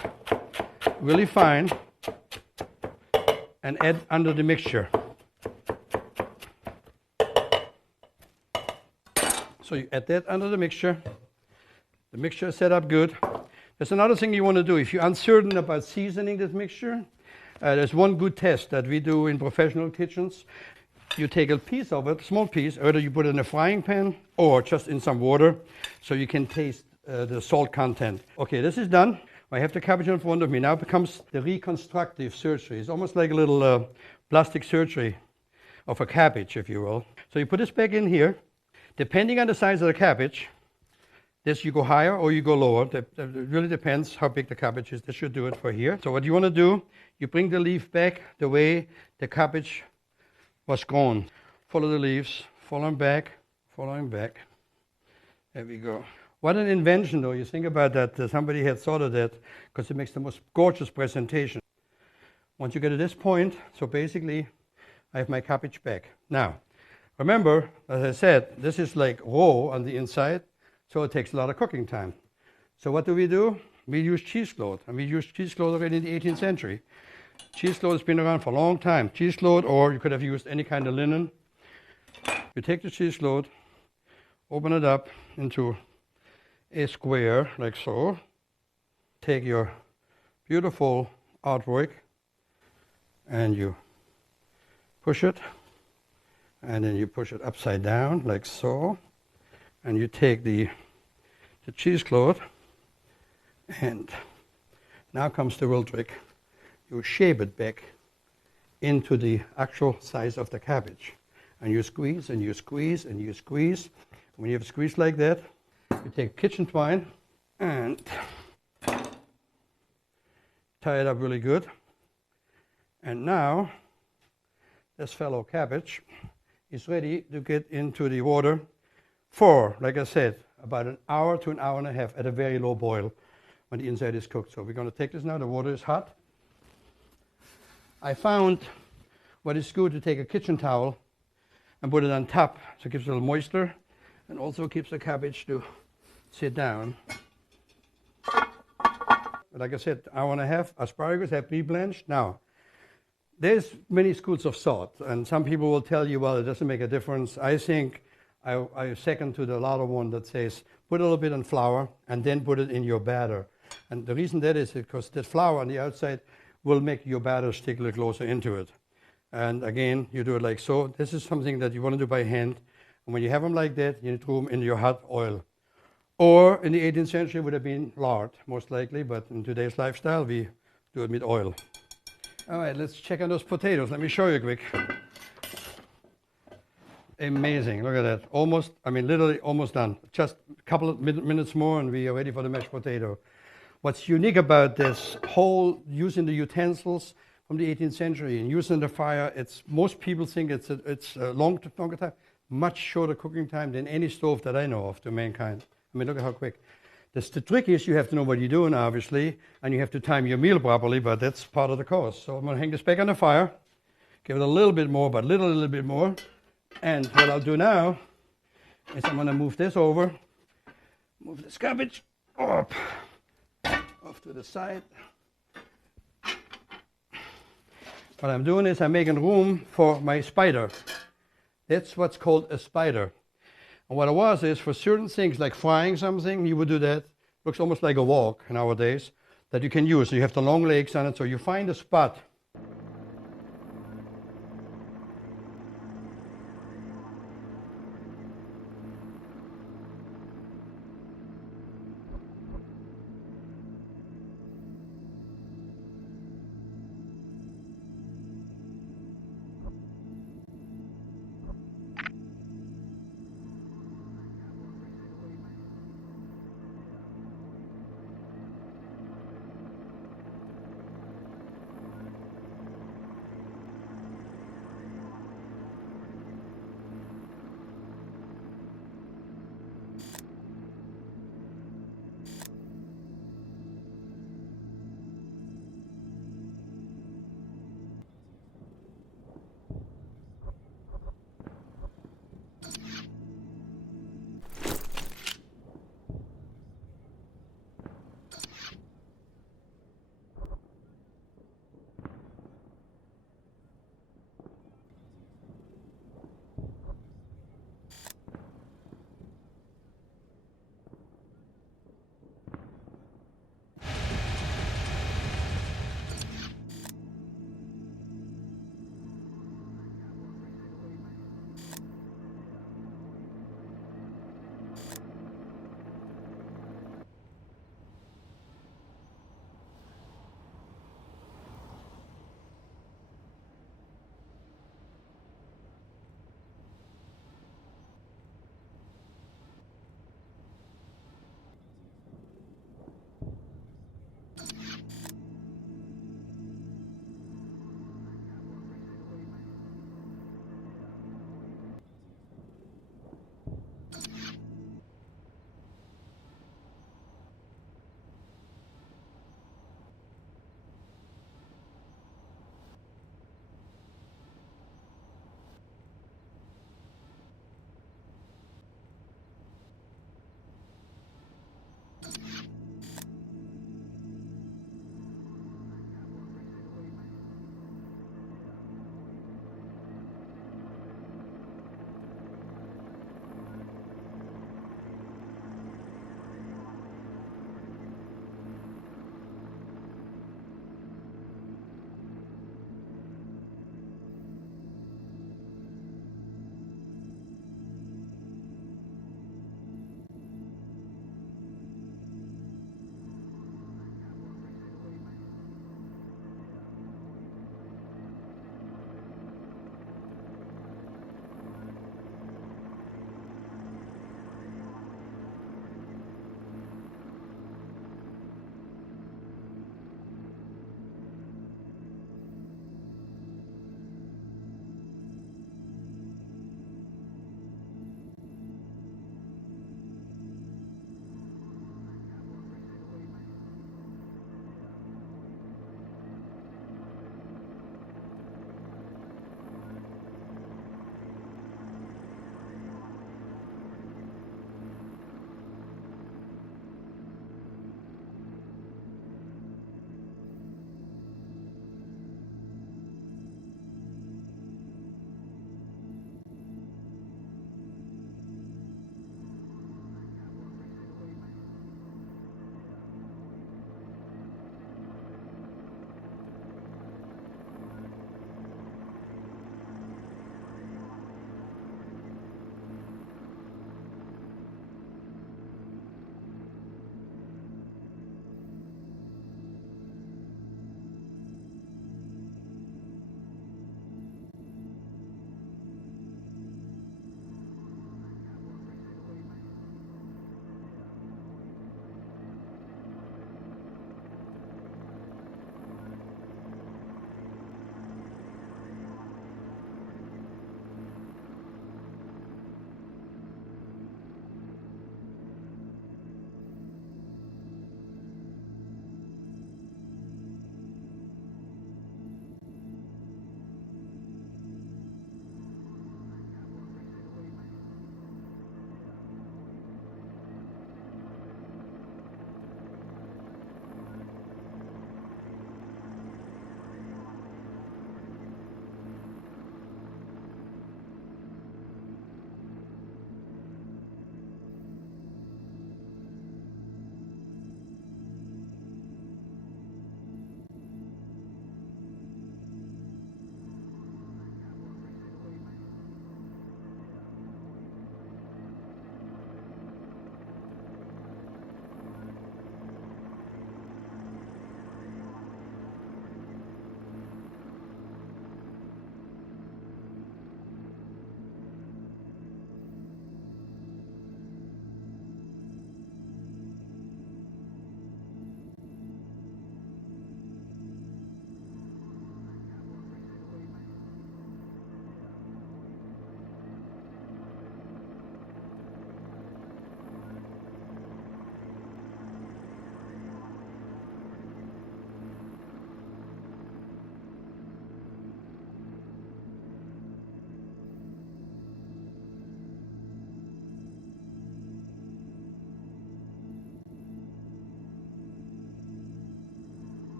really fine and add under the mixture. So you add that under the mixture. The mixture is set up good. There's another thing you want to do. If you're uncertain about seasoning this mixture, there's one good test that we do in professional kitchens. You take a piece of it, small piece, either you put it in a frying pan or just in some water so you can taste the salt content. Okay, this is done. I have the cabbage in front of me. Now it becomes the reconstructive surgery. It's almost like a little plastic surgery of a cabbage, if you will. So you put this back in here. Depending on the size of the cabbage, this you go higher or you go lower. It really depends how big the cabbage is. This should do it for here. So what you want to do, you bring the leaf back the way the cabbage was grown. Follow the leaves, following back. There we go. What an invention, though. You think about that, somebody had thought of that, because it makes the most gorgeous presentation. Once you get to this point, so basically, I have my cabbage back. Now, remember, as I said, this is like raw on the inside, so it takes a lot of cooking time. So what do? We use cheesecloth, and we used cheesecloth already in the 18th century. Cheesecloth has been around for a long time. Cheesecloth, or you could have used any kind of linen. You take the cheesecloth, open it up into a square, like so. Take your beautiful artwork, and you push it, and then you push it upside down, like so. And you take the cheesecloth, and now comes the real trick. You shape it back into the actual size of the cabbage. And you squeeze, and you squeeze, and you squeeze. When you have squeezed like that, you take kitchen twine, And tie it up really good. And now this fellow cabbage is ready to get into the water for, like I said, about an hour to an hour and a half at a very low boil when the inside is cooked. So we're going to take this now. The water is hot. I found what is good to take a kitchen towel and put it on top so it gives a little moisture and also keeps the cabbage to sit down. Like I said, hour and a half. Asparagus have pre-blanched. Now, there's many schools of thought, and some people will tell you, well, it doesn't make a difference. I think I second to the latter one that says, put a little bit on flour and then put it in your batter. And the reason that is because the flour on the outside will make your batter stick a little closer into it. And again, you do it like so. This is something that you want to do by hand. And when you have them like that, you need to throw them in your hot oil. Or in the 18th century, it would have been lard, most likely, but in today's lifestyle, we do it with oil. All right, let's check on those potatoes. Let me show you quick. Amazing, look at that. Almost, I mean, literally almost done. Just a couple of minutes more and we are ready for the mashed potato. What's unique about this whole using the utensils from the 18th century and using the fire, most people think it's a longer time, much shorter cooking time than any stove that I know of to mankind. I mean, look at how quick. The trick is you have to know what you're doing, obviously, and you have to time your meal properly, but that's part of the course. So I'm going to hang this back on the fire, give it a little bit more, but little bit more. And what I'll do now is I'm going to move this over, move this cabbage up, off to the side. What I'm doing is I'm making room for my spider. That's what's called a spider. And what it was is for certain things like frying something, you would do that. Looks almost like a wok nowadays that you can use. So you have the long legs on it, so you find a spot.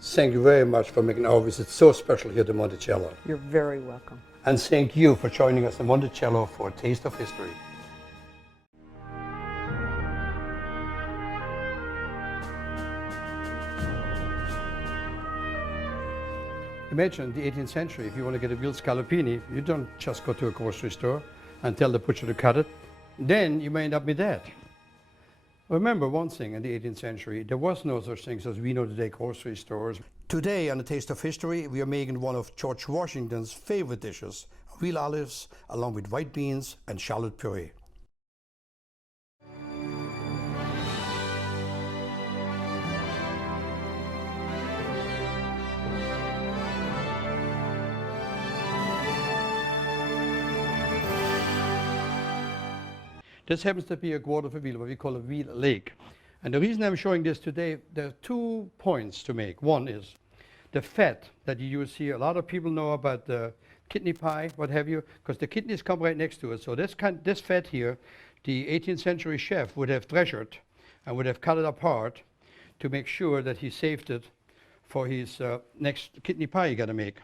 Thank you very much for making our visit so special here to Monticello. You're very welcome. And thank you for joining us in Monticello for a taste of history. Imagine the 18th century, if you want to get a veal scallopini, you don't just go to a grocery store and tell the butcher to cut it. Then you may end up with that. Remember one thing, in the 18th century, there was no such things as we know today, grocery stores. Today on A Taste of History, we are making one of George Washington's favorite dishes, veal olives, along with white beans and shallot puree. This happens to be a quarter of a veal, what we call a veal leg. And the reason I'm showing this today, there are 2 points to make. One is the fat that you use here. A lot of people know about the kidney pie, what have you, because the kidneys come right next to it. So this fat here, the 18th century chef would have treasured and would have cut it apart to make sure that he saved it for his next kidney pie he got to make.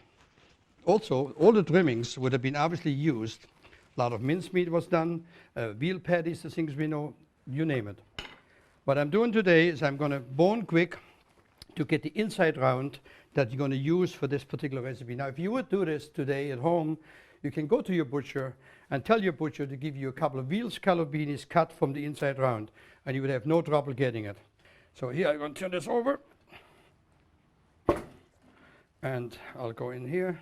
Also, all the trimmings would have been obviously used. A lot of mincemeat was done, veal patties, the things we know, you name it. What I'm doing today is I'm going to bone quick to get the inside round that you're going to use for this particular recipe. Now, if you would do this today at home, you can go to your butcher and tell your butcher to give you a couple of veal scallopinis cut from the inside round, and you would have no trouble getting it. So here I'm going to turn this over, and I'll go in here.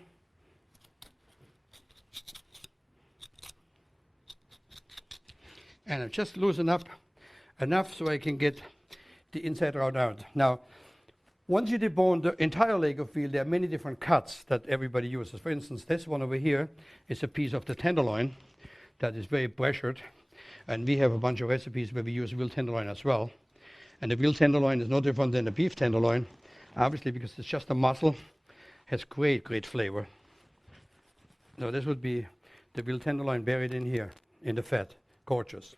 And I've just loosened up enough so I can get the inside round out. Now, once you debone the entire leg of veal, there are many different cuts that everybody uses. For instance, this one over here is a piece of the tenderloin that is very pressured. And we have a bunch of recipes where we use veal tenderloin as well. And the veal tenderloin is no different than the beef tenderloin, obviously, because it's just a muscle. Has great, great flavor. Now, this would be the veal tenderloin buried in here, in the fat. Gorgeous.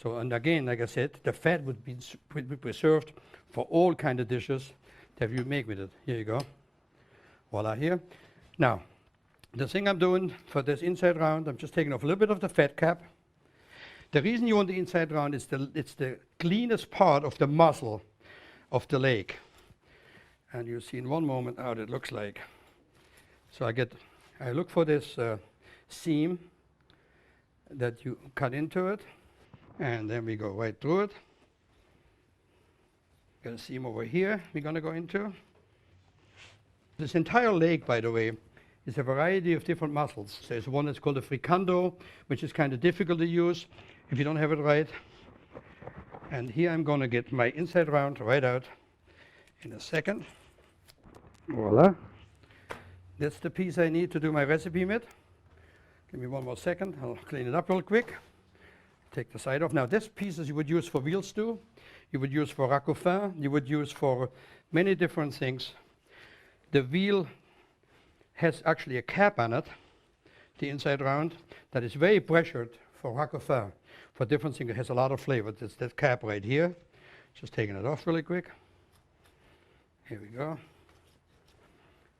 So, and again, like I said, the fat would be preserved for all kind of dishes that you make with it. Here you go. Voila, here. Now, the thing I'm doing for this inside round, I'm just taking off a little bit of the fat cap. The reason you want the inside round is it's the cleanest part of the muscle of the leg. And you'll see in one moment how it looks like. So I look for this seam that you cut into it, and then we go right through it. Got a seam over here we're going to go into. This entire leg, by the way, is a variety of different muscles. There's one that's called a fricando, which is kind of difficult to use if you don't have it right. And here I'm going to get my inside round right out in a second. Voila. That's the piece I need to do my recipe with. Give me one more second. I'll clean it up real quick. Take the side off. Now, this pieces you would use for veal stew. You would use for ragout. You would use for many different things. The veal has actually a cap on it, the inside round, that is very pressured for ragout. For different things, it has a lot of flavor. There's that cap right here. Just taking it off really quick. Here we go.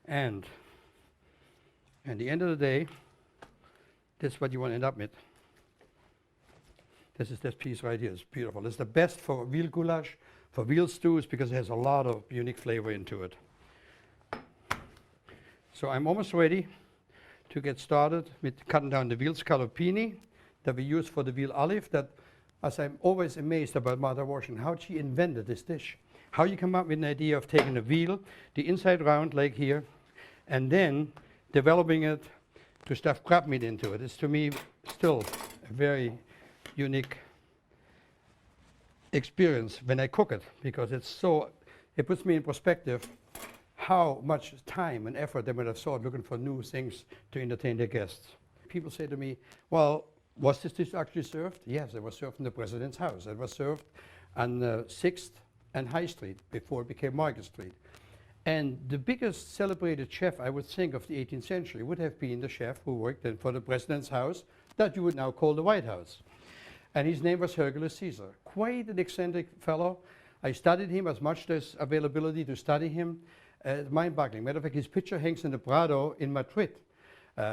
And at the end of the day, this is what you want to end up with. This is this piece right here. It's beautiful. It's the best for veal goulash, for veal stews, because it has a lot of unique flavor into it. So I'm almost ready to get started with cutting down the veal scallopini that we use for the veal olive. That, as I'm always amazed about Mother Washington, how she invented this dish. How you come up with an idea of taking the veal, the inside round like here, and then developing it to stuff crab meat into it. It's, to me, still a very unique experience when I cook it, because it puts me in perspective how much time and effort they would have sought looking for new things to entertain their guests. People say to me, well, was this dish actually served? Yes, it was served in the president's house. It was served on 6th and High Street before it became Market Street. And the biggest celebrated chef, I would think, of the 18th century would have been the chef who worked then for the president's house that you would now call the White House. And his name was Hercules Caesar. Quite an eccentric fellow. I studied him as much as availability to study him. mind-boggling. Matter of fact, his picture hangs in the Prado in Madrid.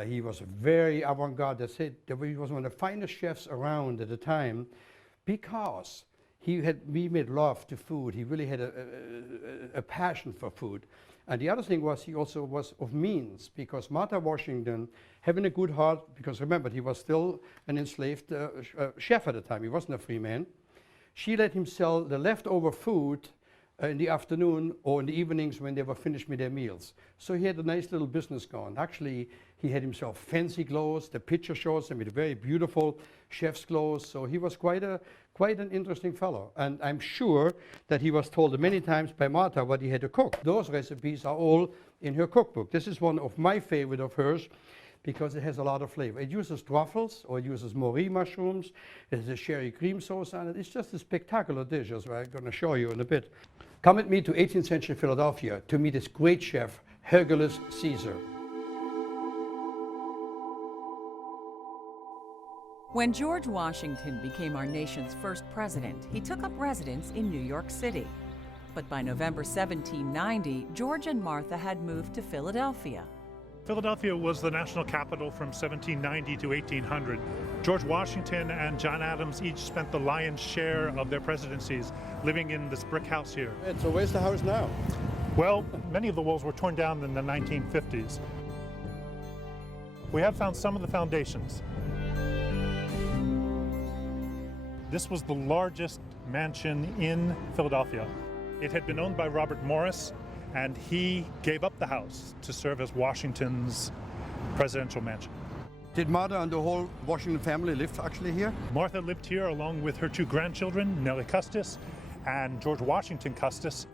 He was very avant-garde. They said that he was one of the finest chefs around at the time because he made love to food. He really had a passion for food. And the other thing was he also was of means, because Martha Washington, having a good heart, because remember, he was still an enslaved chef at the time. He wasn't a free man. She let him sell the leftover food in the afternoon or in the evenings when they were finished with their meals. So he had a nice little business going. Actually, he had himself fancy clothes. The picture shows him with very beautiful chef's clothes. So he was quite an interesting fellow. And I'm sure that he was told many times by Martha what he had to cook. Those recipes are all in her cookbook. This is one of my favorite of hers, because it has a lot of flavor. It uses truffles, or it uses moree mushrooms. It has a sherry cream sauce on it. It's just a spectacular dish, as I'm going to show you in a bit. Come with me to 18th century Philadelphia to meet this great chef, Hercules Caesar. When George Washington became our nation's first president, he took up residence in New York City. But by November 1790, George and Martha had moved to Philadelphia. Philadelphia was the national capital from 1790 to 1800. George Washington and John Adams each spent the lion's share of their presidencies living in this brick house here. So where's the house now? Well, many of the walls were torn down in the 1950s. We have found some of the foundations. This was the largest mansion in Philadelphia. It had been owned by Robert Morris, and he gave up the house to serve as Washington's presidential mansion. Did Martha and the whole Washington family live actually here? Martha lived here along with her two grandchildren, Nellie Custis and George Washington Custis.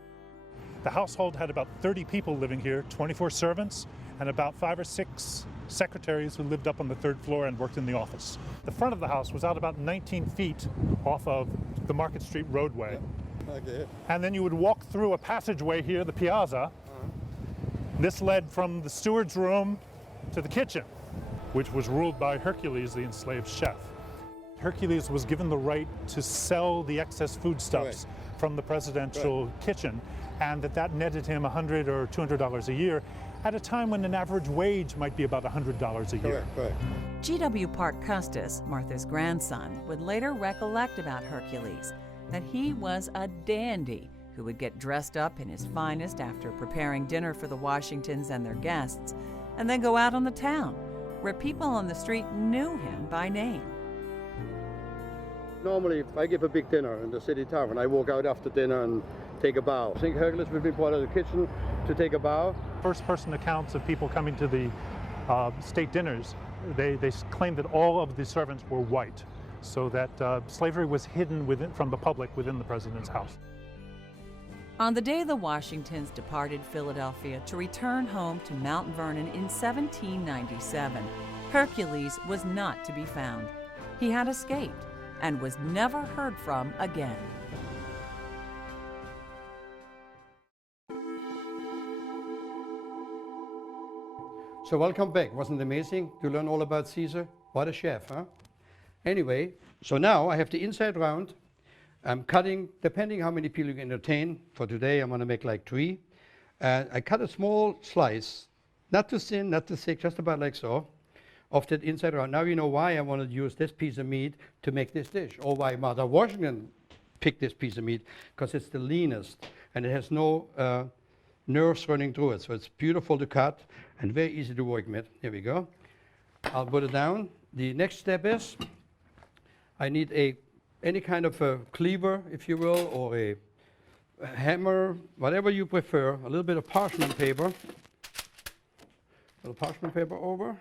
The household had about 30 people living here, 24 servants, and about 5 or 6 secretaries who lived up on the 3rd floor and worked in the office. The front of the house was out about 19 feet off of the Market Street roadway. Yeah. Okay. And then you would walk through a passageway here, the piazza. This led from the steward's room to the kitchen, which was ruled by Hercules, the enslaved chef. Hercules was given the right to sell the excess foodstuffs from the presidential kitchen, and that netted him $100 or $200 a year at a time when an average wage might be about $100 a year. Correct. G.W. Parke Custis, Martha's grandson, would later recollect about Hercules that he was a dandy who would get dressed up in his finest after preparing dinner for the Washingtons and their guests, and then go out on the town, where people on the street knew him by name. Normally, if I give a big dinner in the city tavern, I walk out after dinner and take a bow. I think Hercules would be brought out of the kitchen to take a bow. First-person accounts of people coming to the state dinners, they claimed that all of the servants were white, so that slavery was hidden from the public within the president's house. On the day the Washingtons departed Philadelphia to return home to Mount Vernon in 1797, Hercules was not to be found. He had escaped and was never heard from again. So welcome back. Wasn't it amazing to learn all about Caesar? What a chef, huh? Anyway, so now I have the inside round. I'm cutting, depending how many people you can entertain. For today, I'm going to make like 3. I cut a small slice, not too thin, not too thick, just about like so, of that inside round. Now you know why I wanted to use this piece of meat to make this dish, or why Martha Washington picked this piece of meat, because it's the leanest, and it has no nerves running through it. So it's beautiful to cut and very easy to work with. Here we go. I'll put it down. The next step is I need any kind of a cleaver, if you will, or a hammer, whatever you prefer. A little bit of parchment paper. A little parchment paper over.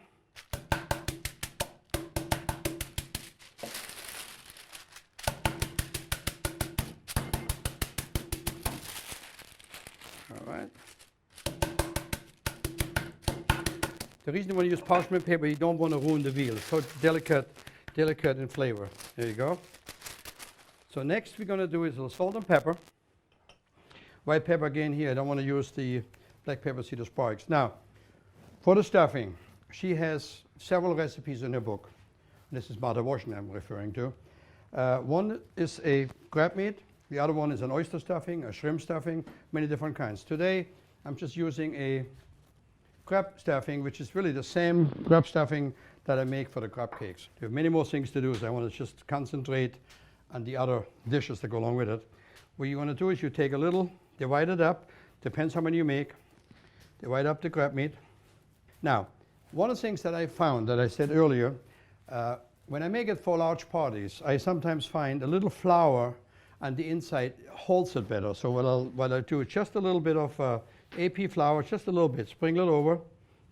All right. The reason you want to use parchment paper, you don't want to ruin the veal. It's so delicate in flavor. There you go. So next we're going to do is a little salt and pepper. White pepper again here. I don't want to use the black pepper cedar sparks. Now, for the stuffing, she has several recipes in her book. This is Martha Washington I'm referring to. One is a crab meat. The other one is an oyster stuffing, a shrimp stuffing, many different kinds. Today, I'm just using a crab stuffing, which is really the same crab stuffing that I make for the crab cakes. There are many more things to do, so I want to just concentrate on the other dishes that go along with it. What you want to do is you take a little, divide it up, depends how many you make, divide up the crab meat. Now, one of the things that I found that I said earlier, when I make it for large parties, I sometimes find a little flour on the inside holds it better. So what I'll do is just a little bit of AP flour, just a little bit, sprinkle it over,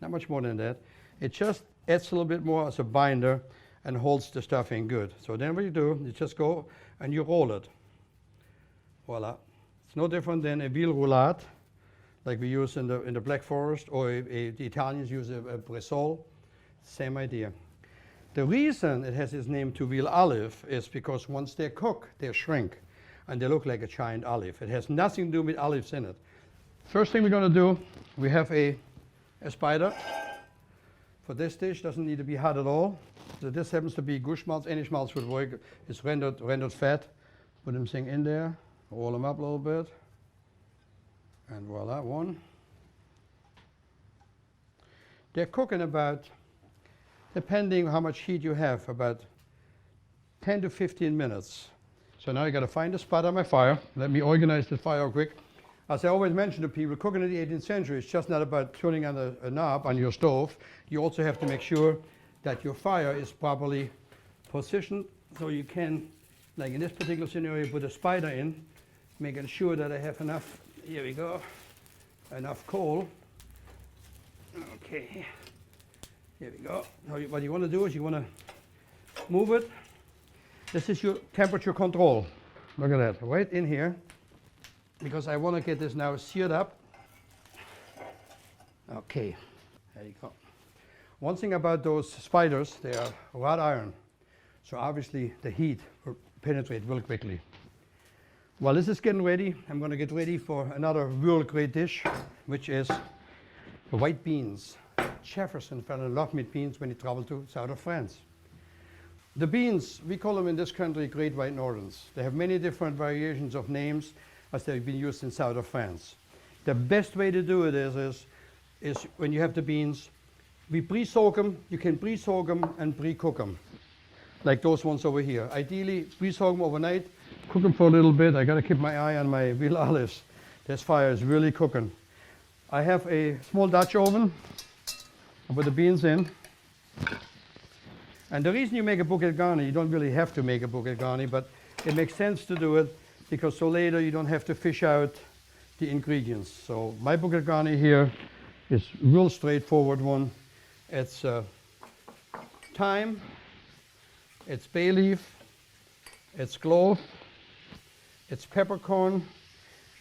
not much more than that. It just adds a little bit more as a binder and holds the stuffing good. So then what you do, you just go and you roll it. Voila. It's no different than a veal roulade, like we use in the Black Forest, or the Italians use a bressol. Same idea. The reason it has its name to veal olive is because once they cook, they shrink and they look like a giant olive. It has nothing to do with olives in it. First thing we're going to do, we have a spider. For this dish, doesn't need to be hot at all. So this happens to be goose schmaltz. Any schmaltz would work. It's rendered fat. Put them thing in there, roll them up a little bit, and voila, one. They're cooking about, depending how much heat you have, about 10 to 15 minutes. So now I got to find a spot on my fire. Let me organize the fire quick. As I always mention to people, cooking in the 18th century, it's just not about turning on a knob on your stove. You also have to make sure that your fire is properly positioned, so you can, like in this particular scenario, put a spider in, making sure that I have enough, here we go, enough coal. Okay, here we go. Now what you want to do is you want to move it. This is your temperature control. Look at that, right in here. Because I want to get this now seared up. Okay, there you go. One thing about those spiders, they are wrought iron. So obviously the heat will penetrate real quickly. While this is getting ready, I'm going to get ready for another real great dish, which is the white beans. Jefferson fell in love with beans when he traveled to south of France. The beans, we call them in this country Great White Northerns. They have many different variations of names as they've been used in south of France. The best way to do it is when you have the beans, we pre-soak them. You can pre-soak them and pre-cook them, like those ones over here. Ideally, pre-soak them overnight, cook them for a little bit. I got to keep my eye on my veal olives. This fire is really cooking. I have a small Dutch oven. I put the beans in. And the reason you make a bouquet garni, you don't really have to make a bouquet garni, but it makes sense to do it because so later you don't have to fish out the ingredients. So my bouquet garni here is a real straightforward one. It's thyme, it's bay leaf, it's clove, it's peppercorn,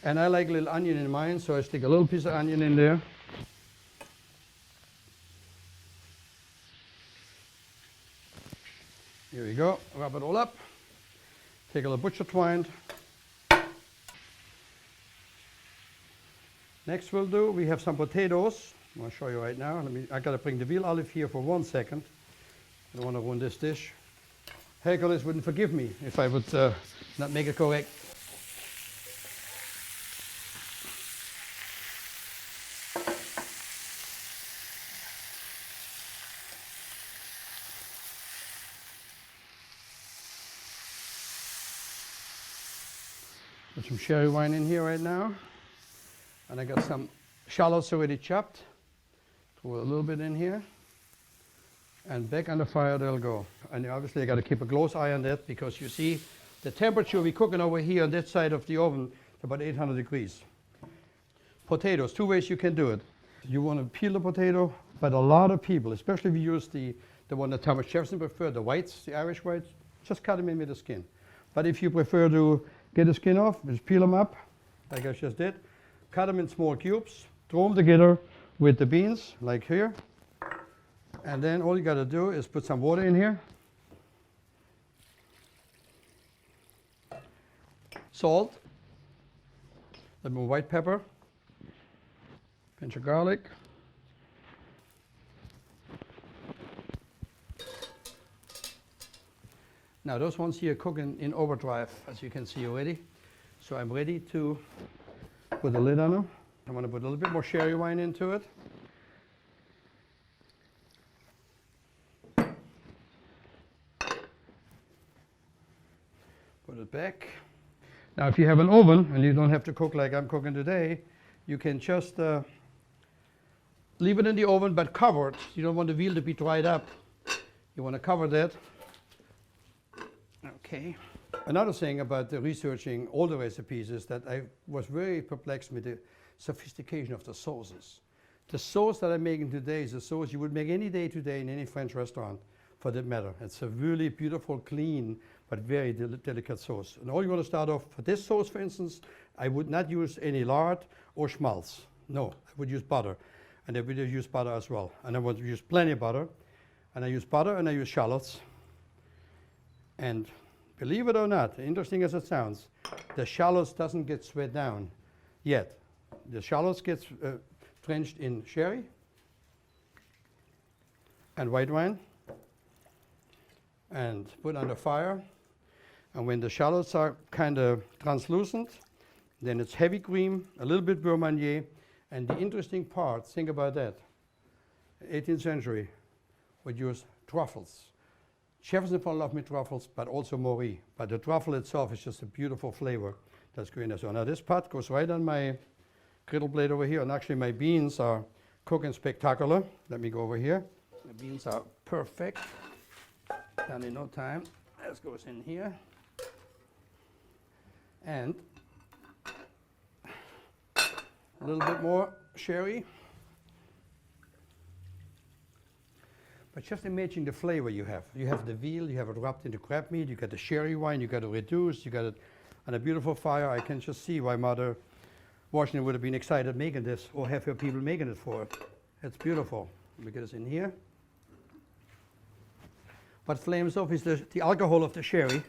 and I like a little onion in mine, so I stick a little piece of onion in there. Here we go, wrap it all up. Take a little butcher twine. Next we'll do, we have some potatoes. I'll show you right now. I gotta bring the veal olive here for 1 second. I don't want to ruin this dish. Hercules wouldn't forgive me if I would not make it correct. Put some sherry wine in here right now. And I got some shallots already chopped. Throw a little bit in here. And back on the fire they'll go. And obviously I got to keep a close eye on that because you see the temperature we're cooking over here on that side of the oven is about 800 degrees. Potatoes, 2 ways you can do it. You want to peel the potato, but a lot of people, especially if you use the one that Thomas Jefferson preferred, the whites, the Irish whites, just cut them in with the skin. But if you prefer to get the skin off, just peel them up, like I just did. Cut them in small cubes, throw them together with the beans, like here. And then all you got to do is put some water in here. Salt, a little more white pepper, pinch of garlic. Now those ones here cooking in overdrive, as you can see already. So I'm ready to put the lid on them. I'm going to put a little bit more sherry wine into it. Put it back. Now if you have an oven and you don't have to cook like I'm cooking today, you can just leave it in the oven but cover it. You don't want the veal to be dried up. You want to cover that. Okay. Another thing about the researching all the recipes is that I was very perplexed with the sophistication of the sauces. The sauce that I'm making today is a sauce you would make any day today in any French restaurant, for that matter. It's a really beautiful, clean, but very delicate sauce. And all you want to start off, for this sauce, for instance, I would not use any lard or schmaltz. No, I would use butter. And I would use butter as well. And I would use plenty of butter. And I use butter and I use shallots. And believe it or not, interesting as it sounds, the shallots doesn't get sweat down yet. The shallots gets drenched in sherry and white wine and put under fire. And when the shallots are kind of translucent, then it's heavy cream, a little bit beurre manier. And the interesting part, think about that, 18th century would use truffles. Jefferson fell in love with truffles, but also Maury. But the truffle itself is just a beautiful flavor that's going there. So now this pot goes right on my griddle blade over here, and actually my beans are cooking spectacular. Let me go over here. The beans are perfect, done in no time. This goes in here. And a little bit more sherry. But just imagine the flavor you have. You have the veal, you have it wrapped into crab meat, you got the sherry wine, you got it reduced, you got it on a beautiful fire. I can just see why Mother Washington would have been excited making this, or have her people making it for it. It's beautiful. Let me get this in here. What flames off is the alcohol of the sherry,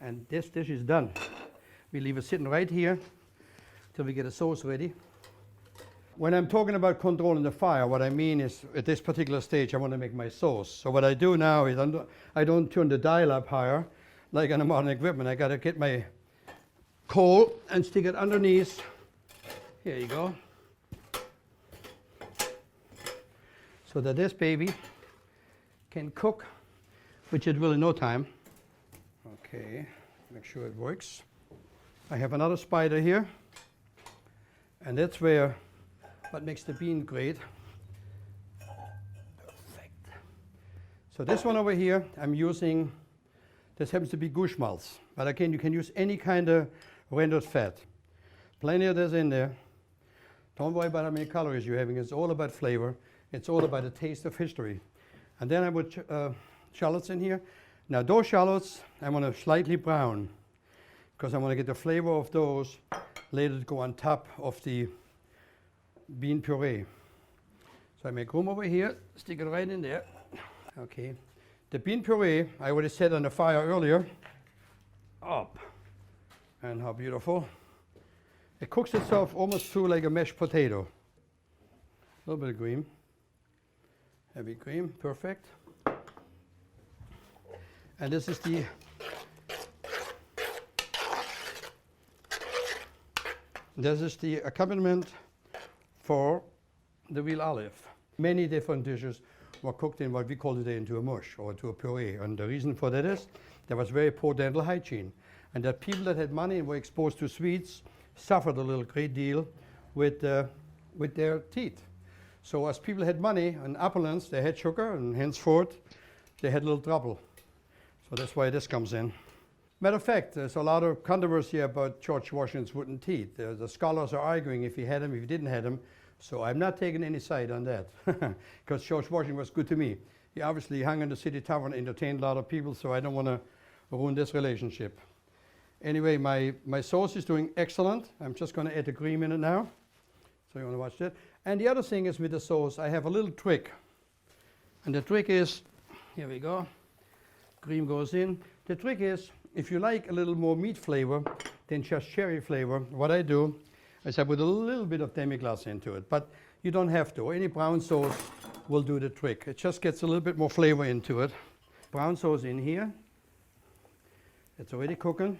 and this dish is done. We leave it sitting right here till we get the sauce ready. When I'm talking about controlling the fire, what I mean is at this particular stage I want to make my sauce. So what I do now is I don't turn the dial up higher like on a modern equipment. I got to get my coal and stick it underneath. Here you go. So that this baby can cook, which it will in no time. Okay, make sure it works. I have another spider here, and that's where what makes the bean great. Perfect. So this one over here, I'm using, this happens to be goose schmaltz, but again, you can use any kind of rendered fat. Plenty of this in there. Don't worry about how many calories you're having. It's all about flavor. It's all about the taste of history. And then I put shallots in here. Now those shallots, I want to slightly brown because I want to get the flavor of those later to go on top of the bean puree. So I make room over here, stick it right in there. Okay. The bean puree, I already set on the fire earlier. Up. And how beautiful. It cooks itself almost through like a mashed potato. A little bit of cream. Heavy cream, perfect. And this is the accompaniment for the veal olive. Many different dishes were cooked in what we call today into a mush or into a puree. And the reason for that is there was very poor dental hygiene. And that people that had money and were exposed to sweets suffered a little great deal with their teeth. So as people had money and opulence, they had sugar, and henceforth they had a little trouble. So that's why this comes in. Matter of fact, there's a lot of controversy about George Washington's wooden teeth. The scholars are arguing if he had them, if he didn't have them. So I'm not taking any side on that, because George Washington was good to me. He obviously hung in the city tavern, entertained a lot of people, so I don't want to ruin this relationship. Anyway, my sauce is doing excellent. I'm just going to add the cream in it now. So you want to watch that. And the other thing is with the sauce, I have a little trick. And the trick is, here we go. Cream goes in. The trick is, if you like a little more meat flavor than just cherry flavor, what I do is I put a little bit of demi-glace into it. But you don't have to. Any brown sauce will do the trick. It just gets a little bit more flavor into it. Brown sauce in here. It's already cooking.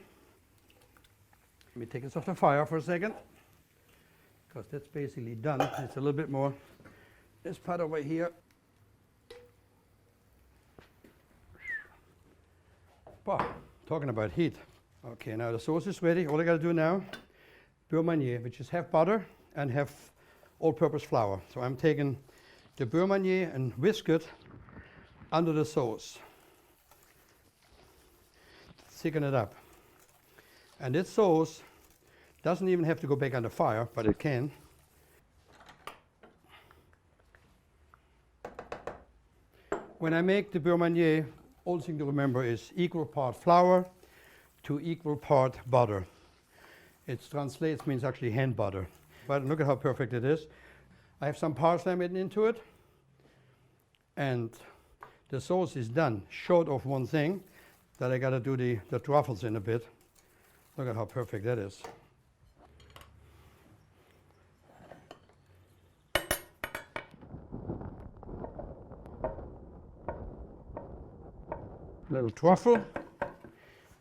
Let me take this off the fire for a second, because that's basically done. It's a little bit more. This part over here. Wow, talking about heat. Okay, now the sauce is ready. All I gotta do now, beurre manier, which is half butter and half all-purpose flour. So I'm taking the beurre manier and whisk it under the sauce. Thicken it up. And this sauce doesn't even have to go back on the fire, but it can. When I make the beurre manier, all thing to remember is equal part flour to equal part butter. It translates, means actually hand butter. But look at how perfect it is. I have some parsley made into it, and the sauce is done, short of one thing, that I gotta do the truffles in a bit. Look at how perfect that is. Little truffle.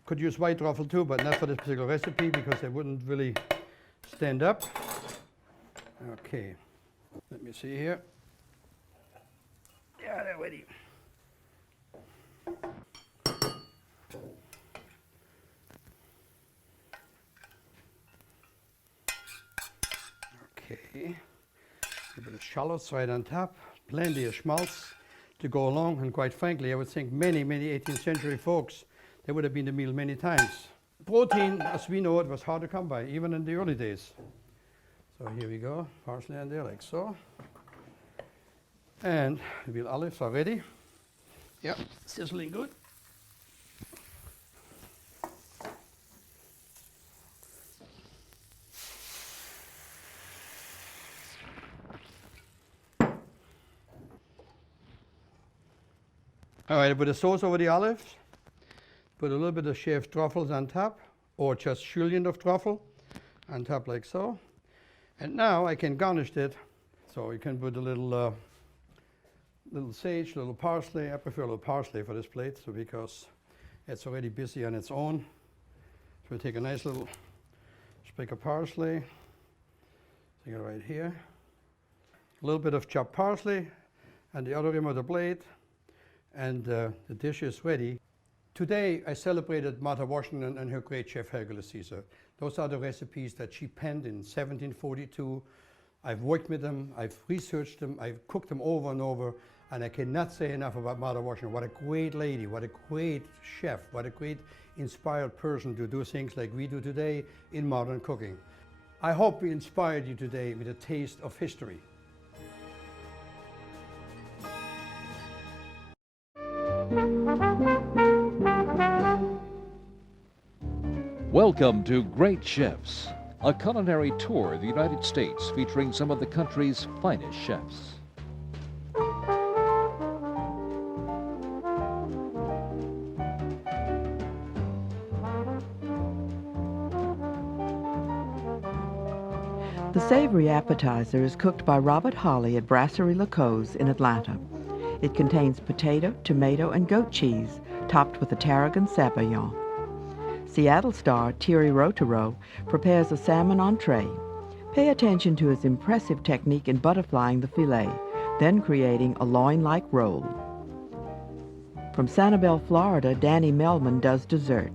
Could use white truffle too, but not for this particular recipe because they wouldn't really stand up. Okay, let me see here. Yeah, they're ready. Okay, a bit of shallots right on top, plenty of schmaltz to go along, and quite frankly, I would think many 18th century folks, they would have been the meal many times. Protein, as we know it, was hard to come by, even in the early days. So here we go, parsley in there like so. And the veal olives are ready. Yep, sizzling good. All right, I put the sauce over the olives, put a little bit of shaved truffles on top, or just julienne of truffle on top like so. And now I can garnish it. So you can put a little sage, little parsley. I prefer a little parsley for this plate, so because it's already busy on its own. So we take a nice little sprig of parsley, stick it right here. A little bit of chopped parsley and the other rim of the blade. And the dish is ready. Today I celebrated Martha Washington and her great chef Hercules Caesar. Those are the recipes that she penned in 1742. I've worked with them, I've researched them, I've cooked them over and over, and I cannot say enough about Martha Washington. What a great lady, what a great chef, what a great inspired person to do things like we do today in modern cooking. I hope we inspired you today with a taste of history. Welcome to Great Chefs, a culinary tour of the United States featuring some of the country's finest chefs. The savory appetizer is cooked by Robert Holley at Brasserie La Cause in Atlanta. It contains potato, tomato, and goat cheese, topped with a tarragon sabayon. Seattle star Thierry Rotaro prepares a salmon entree. Pay attention to his impressive technique in butterflying the filet, then creating a loin-like roll. From Sanibel, Florida, Danny Melman does dessert.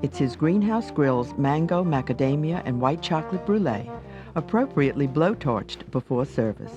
It's his Greenhouse Grill's mango, macadamia, and white chocolate brulee, appropriately blowtorched before service.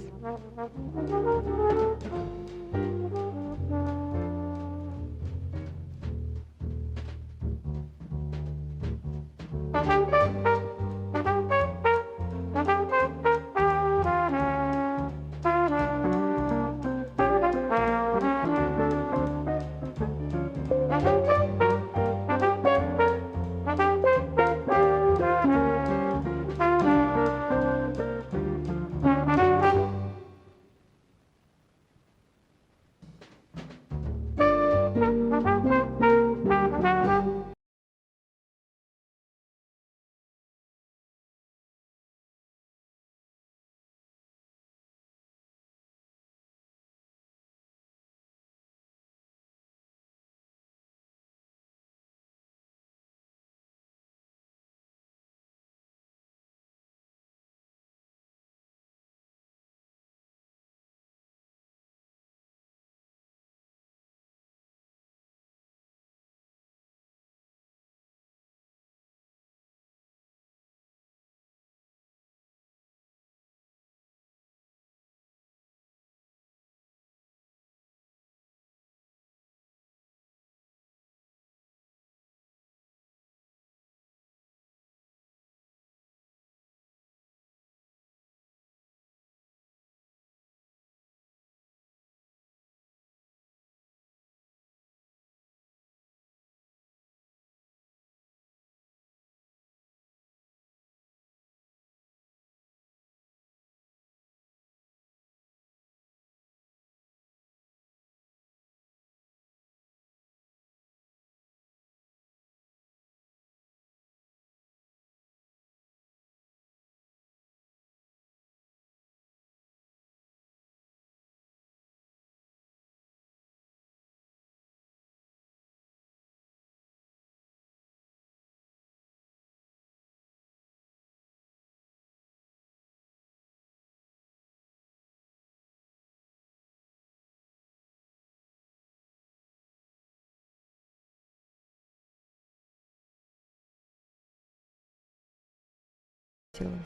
Сила.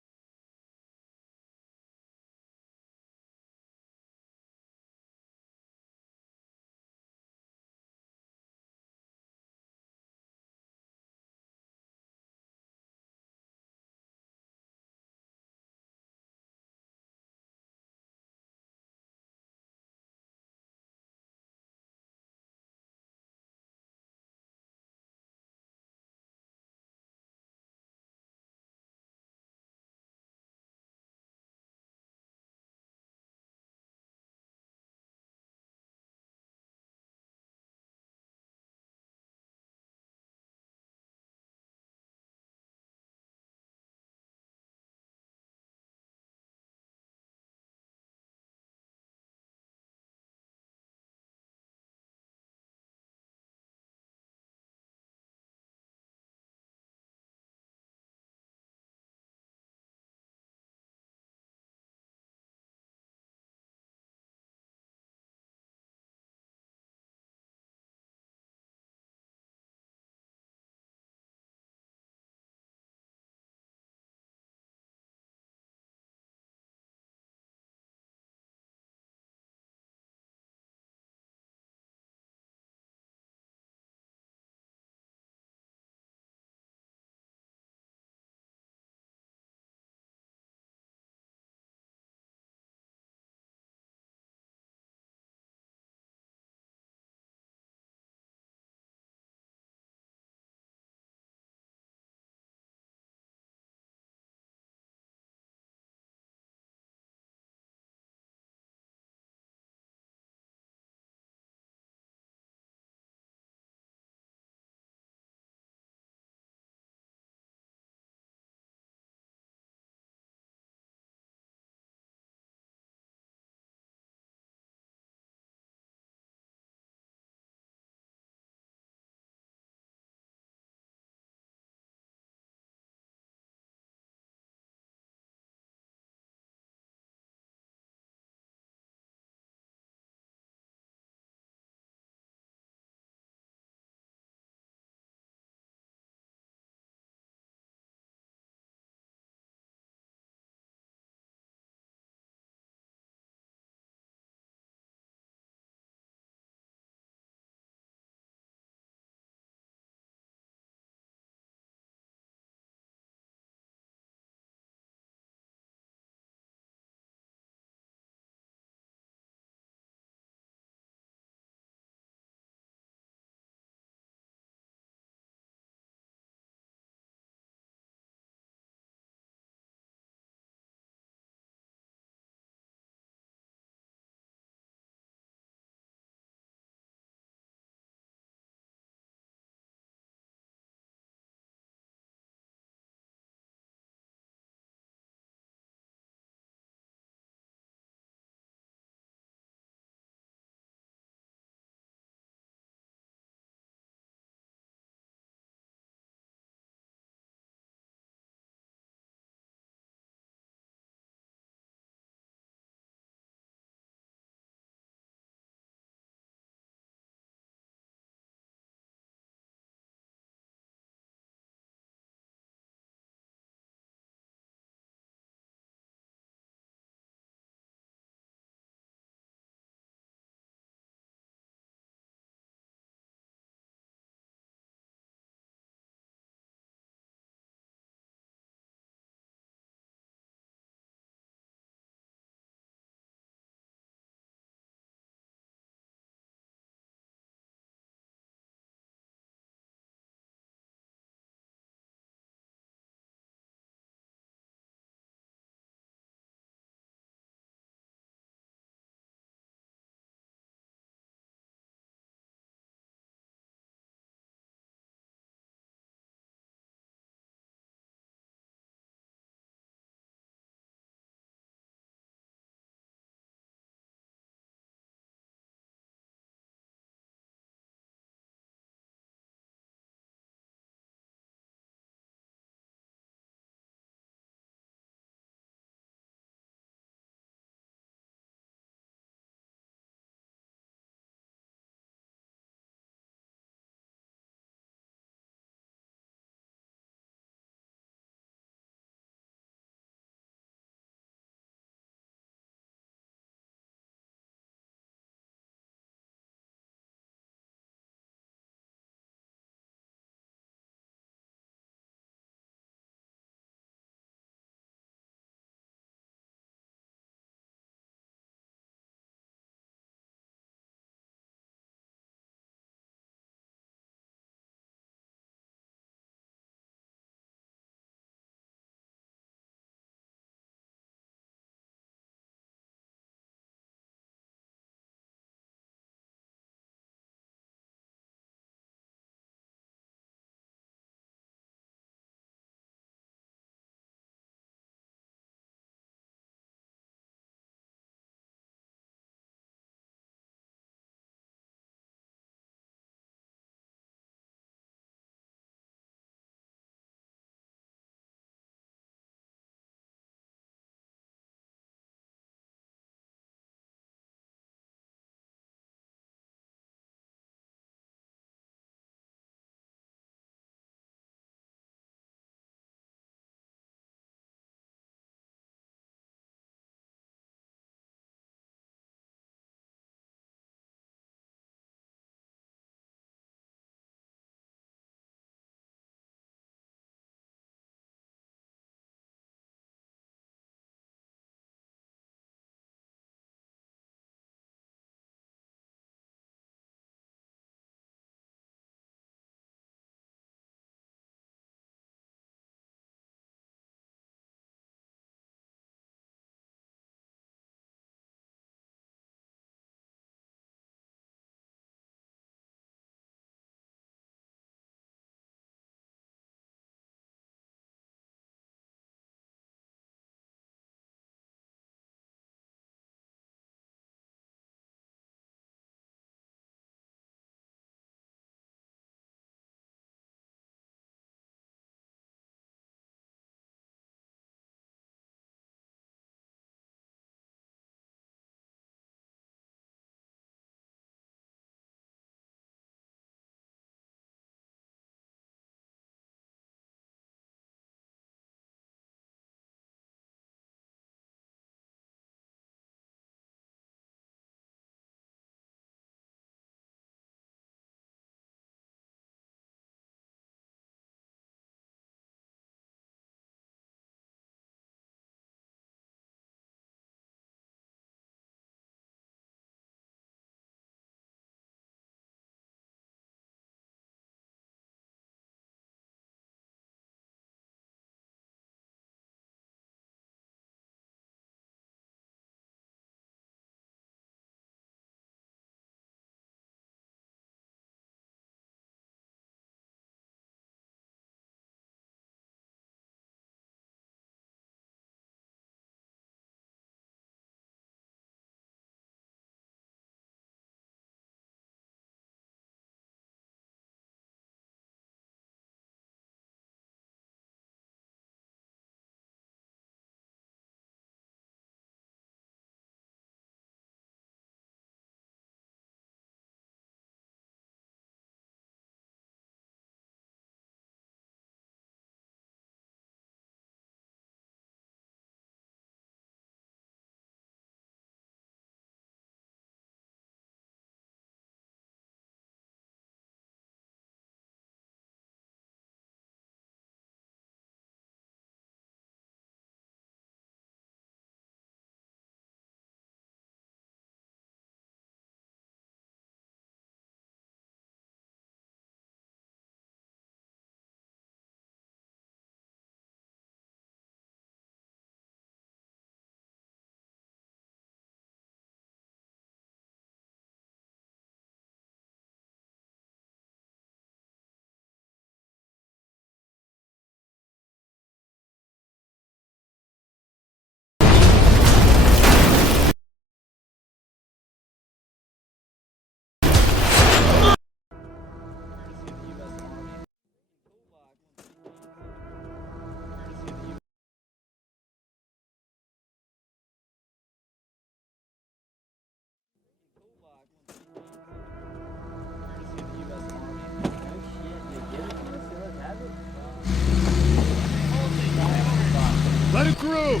through!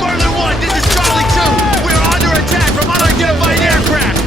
Marlin 1, this is Charlie 2. We are under attack from unidentified aircraft.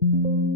you